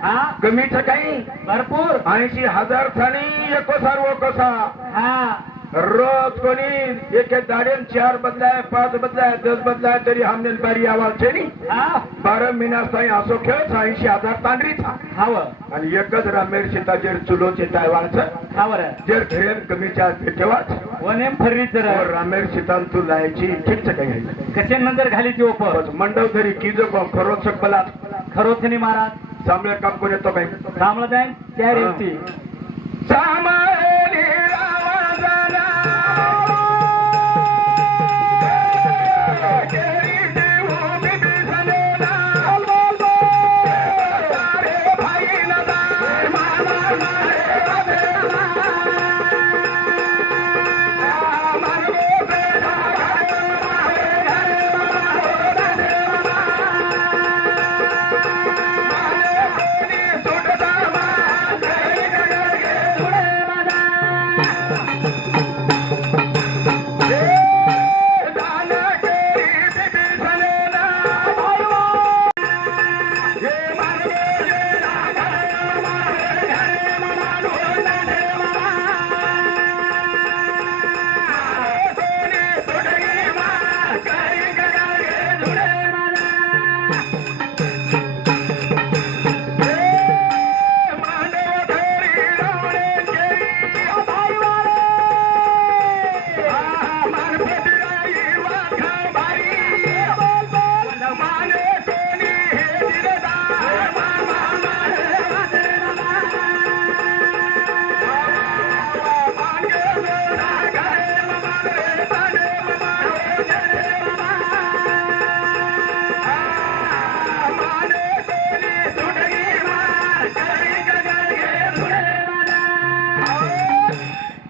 हा कमीच काही भरपूर 80,000 थानी एको सारवो कसा हा रोज कोणी एक एक गाड्यान 4 बदलाय 5 बदलाय 10 बदलाय तरी हमने बारी आवाज छे नी हा 12 महिना ताई असो खेळ 80,000 तांडरी था हाव आणि एकच रामेर सीता जेर चुलो चेताय वाच हावर जेर घेर कमीच्या ठेवाच वनेम फर्निचर और रामेर सीता तू लायची ठीक काही कसे नंतर घाली ती ओपर बस मंडव तरी किजो खरोच बला खरोचनी महाराज सामने काम कोण येतो काही सामळ जाईन त्या रेवती सामायली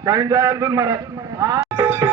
काही जाय अर्जुन महाराज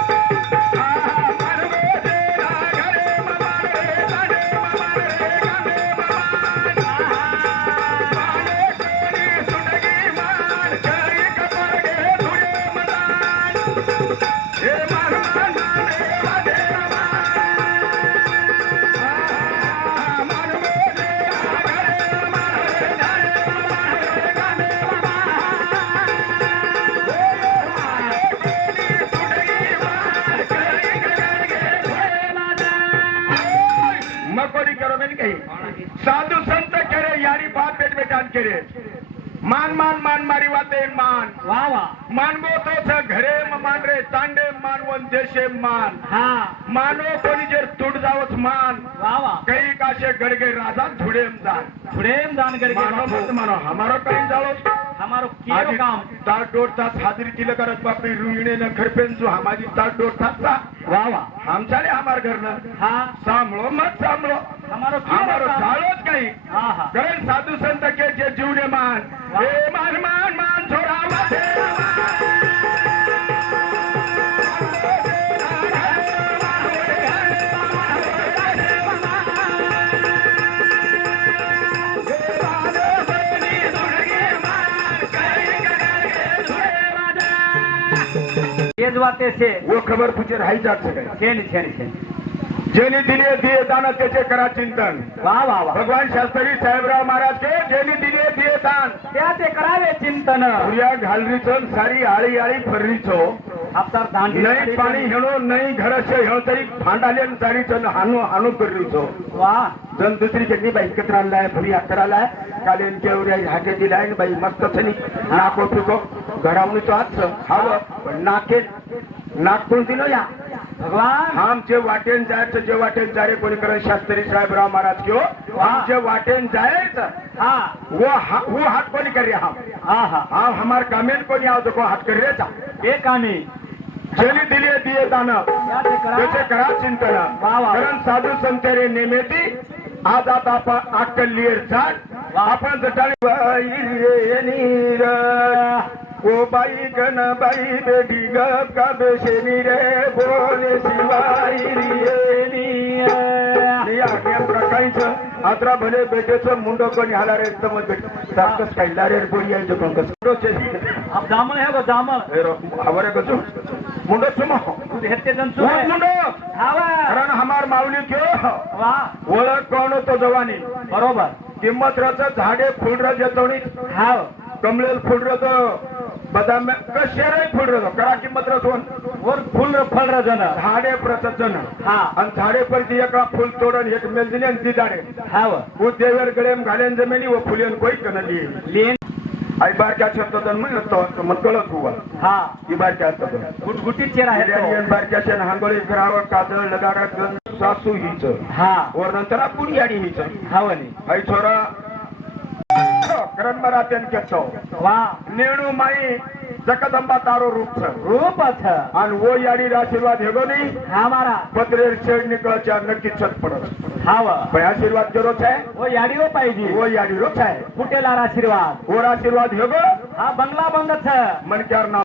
मकोडी करो मैंने कही साधु संत करे यारी बात पेट बेटान करे मान मान मान मारी वाते मान वा वा मानवो तो छ घरे मान रे तांडे मानवन देशे मान हा मानो कोणी जर तुड जावत मान वा वा कई काशे गडगे राजा धुडेम जान थोडेम दान करके मानो मत मानो हमारो कहीं जालो हमारो कियो काम ताट डोट तास हाजिरी तिला करत बापरी रुईने न खरपेन जो हमारी ताट डोट तासा वा वा आमच्याले हमार घरनं हा सांभळो मत सांभळो हमारो हमारो काम झालोच काही हा हा कारण साधू संत के जे जीवने मान हे मान मान मान छोरा वाटे तेज वाते से वो खबर तुझे राही जात सके छेनी छेनी छेनी जेनी दिले दिए दान त्याचे करा चिंतन वा वा वा भगवान शास्त्री साहेबराव महाराज के जेनी दिले दिए दान त्या ते करावे चिंतन सूर्या घालरीचो सारी आळी आळी फर्रीचो आपतार दांडी नाही पाणी हेणो नाही घरशे हेळ तरी फांडाले सारीचो हानू हानू करीचो वा जण दुसरी चटणी बाई एकत्र आणलाय फरी अकरालाय कालेन केवऱ्या हाके दिलाय बाई मस्त छनी नाको पिको घरावणीचो हात हाव नाके नाक कोण दिलो या भगवान आमचे वाटेन जायचं जे वाटेन जारे कोणी करत शास्त्री साहेबराव महाराज किंवा आमचे वाटेन जायचं हा वो हाथ कोणी करे हम हा हा हम हमार कामेन कोणी आओ तो हाथ कर रेचा एक आम्ही जेली दिले दिए दान त्या ते करा त्याचे करा चिंतन वा वा. कारण साधू संतरे नेमेती आज आता आपण अक्कलियर झाड आपण जटाळी बाई रे नीर ओ बाई गण बाई बेटी ग का बेशेनी रे बोले शिवाई रे प्रकाईचं आत्रा भले बेटेचं मुंड कोणी हाला रे समज बेट सारखंच काढला रे बोली आहे जो अब जामल है वो जामल आवरे गजू मुंड सुमा हेते जन सुने मुंड हावा कारण हमार माऊली क्यों वा ओळख कोण तो जवानी बरोबर किंमत राहतं झाडे फुलर जेतवणी हाव कमलेल फुलर तो बदाम कशेरे फुलर करा किंमत रचून वर फुल फल रजन झाडे प्रसजन हा आणि झाडे परती एका फुल तोडून एक मेल दिली आणि ती झाडे हाव वो देवर गळेम घालेन जमिनी व फुलेन कोई कनली लेन आई बारक्या छतन म्हणत तो मत कळत हुआ हा ही बारक्या छतन गुटगुटीत चेहरा है आणि बारक्या छन हांगोळी करावं कादळ लगारा गण सासू हीच हा वर नंतर पुरी आडी हीच हावनी आई छोरा करण मरा तेन केतो वा नेणू माई जगदंबा तारो रूप छ रूप छ आणि वो याडी आशीर्वाद हेगो नहीं हमारा पत्रेर शेड निकळच्या नक्की छत पडत हाव पण आशीर्वाद जरो छे वो याडीरो पाहिजे वो याडी रो छे कुटेला आशीर्वाद वो आशीर्वाद हेगो हा बंगला बंद छ मन क्यार ना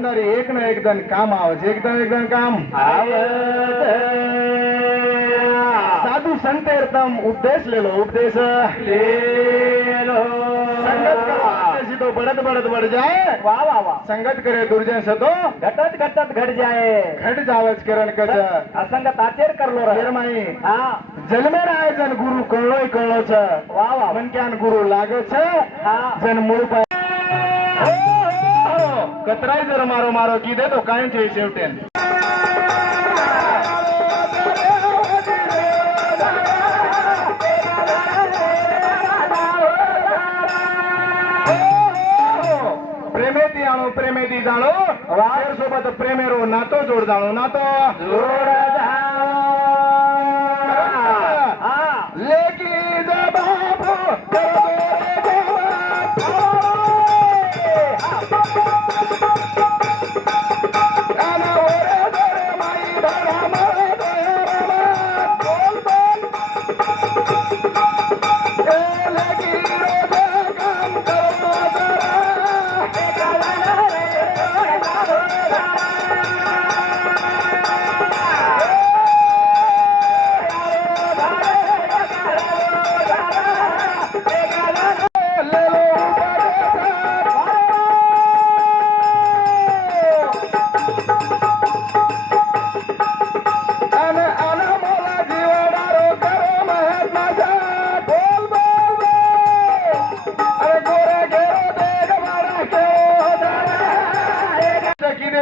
कामदारी एक न एक जण काम आवच एकदम एकदम काम साधु संत एकदम उपदेश ले लो उपदेश संगत करो ऐसी तो बढ़त बढ़त बढ़ जाए वाह वाह वाह संगत करे दुर्जन से तो घटत घटत घट जाए घट जावच करण कच असंगत आचर करलो रे निर्माई हा जन्मे राय जन गुरु कळलोय कळलो छ वाह वाह मनक्यान गुरु लागे छ हा जन मूळ पाय कतराय जर मारो मारो कीधे तो काय છે शेवटेन प्रेमेती आणो प्रेमेती जाणो वायर सोबत प्रेमेरो नातो जोड जाणो नातो जोड लेकी जबाबो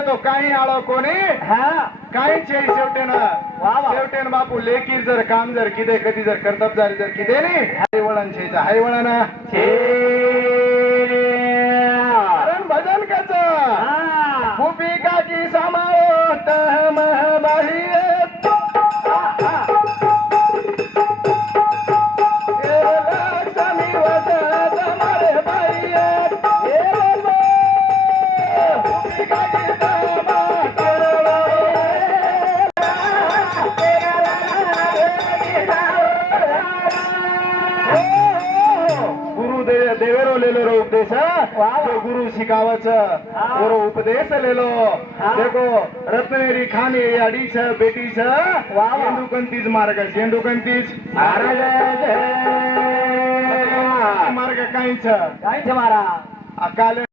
तो काही आळो कोणी हा काही छे शेवटेन शेवटेन बापू लेकी जर काम जर किदे कधी जर कर्तबदारी जर किदे नी हाय वळण छे हाय वळण छे भजन कच भूपी काकी समाओ तम बाही देवेरो लेलो रो उपदेश जो गुरु शिकावच और उपदेश लेलो देखो रत्नेरी खानी अडी छ बेटी छ येंदुकंतीज मार्ग येंदुकंतीज मार्ग काही छ मारा अकाल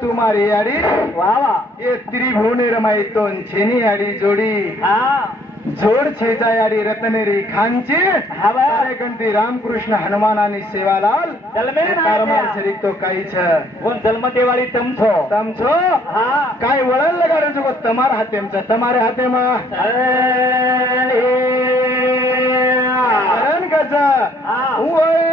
तुम्हारी आड़ी वाह वाह ये त्रिभुवने रमाई तो छेनी आड़ी जोड़ी जोड छेचायारी रत्नेरी खांची कार्यकंती रामकृष्ण हनुमान आणि सेवालाल कारमार शरीक तो काहीच कोण जन्म देवाळी तमछो तमछो काय वळण लगाडे जो तमार हातेमचा तमारे हाते मरण कचा वळ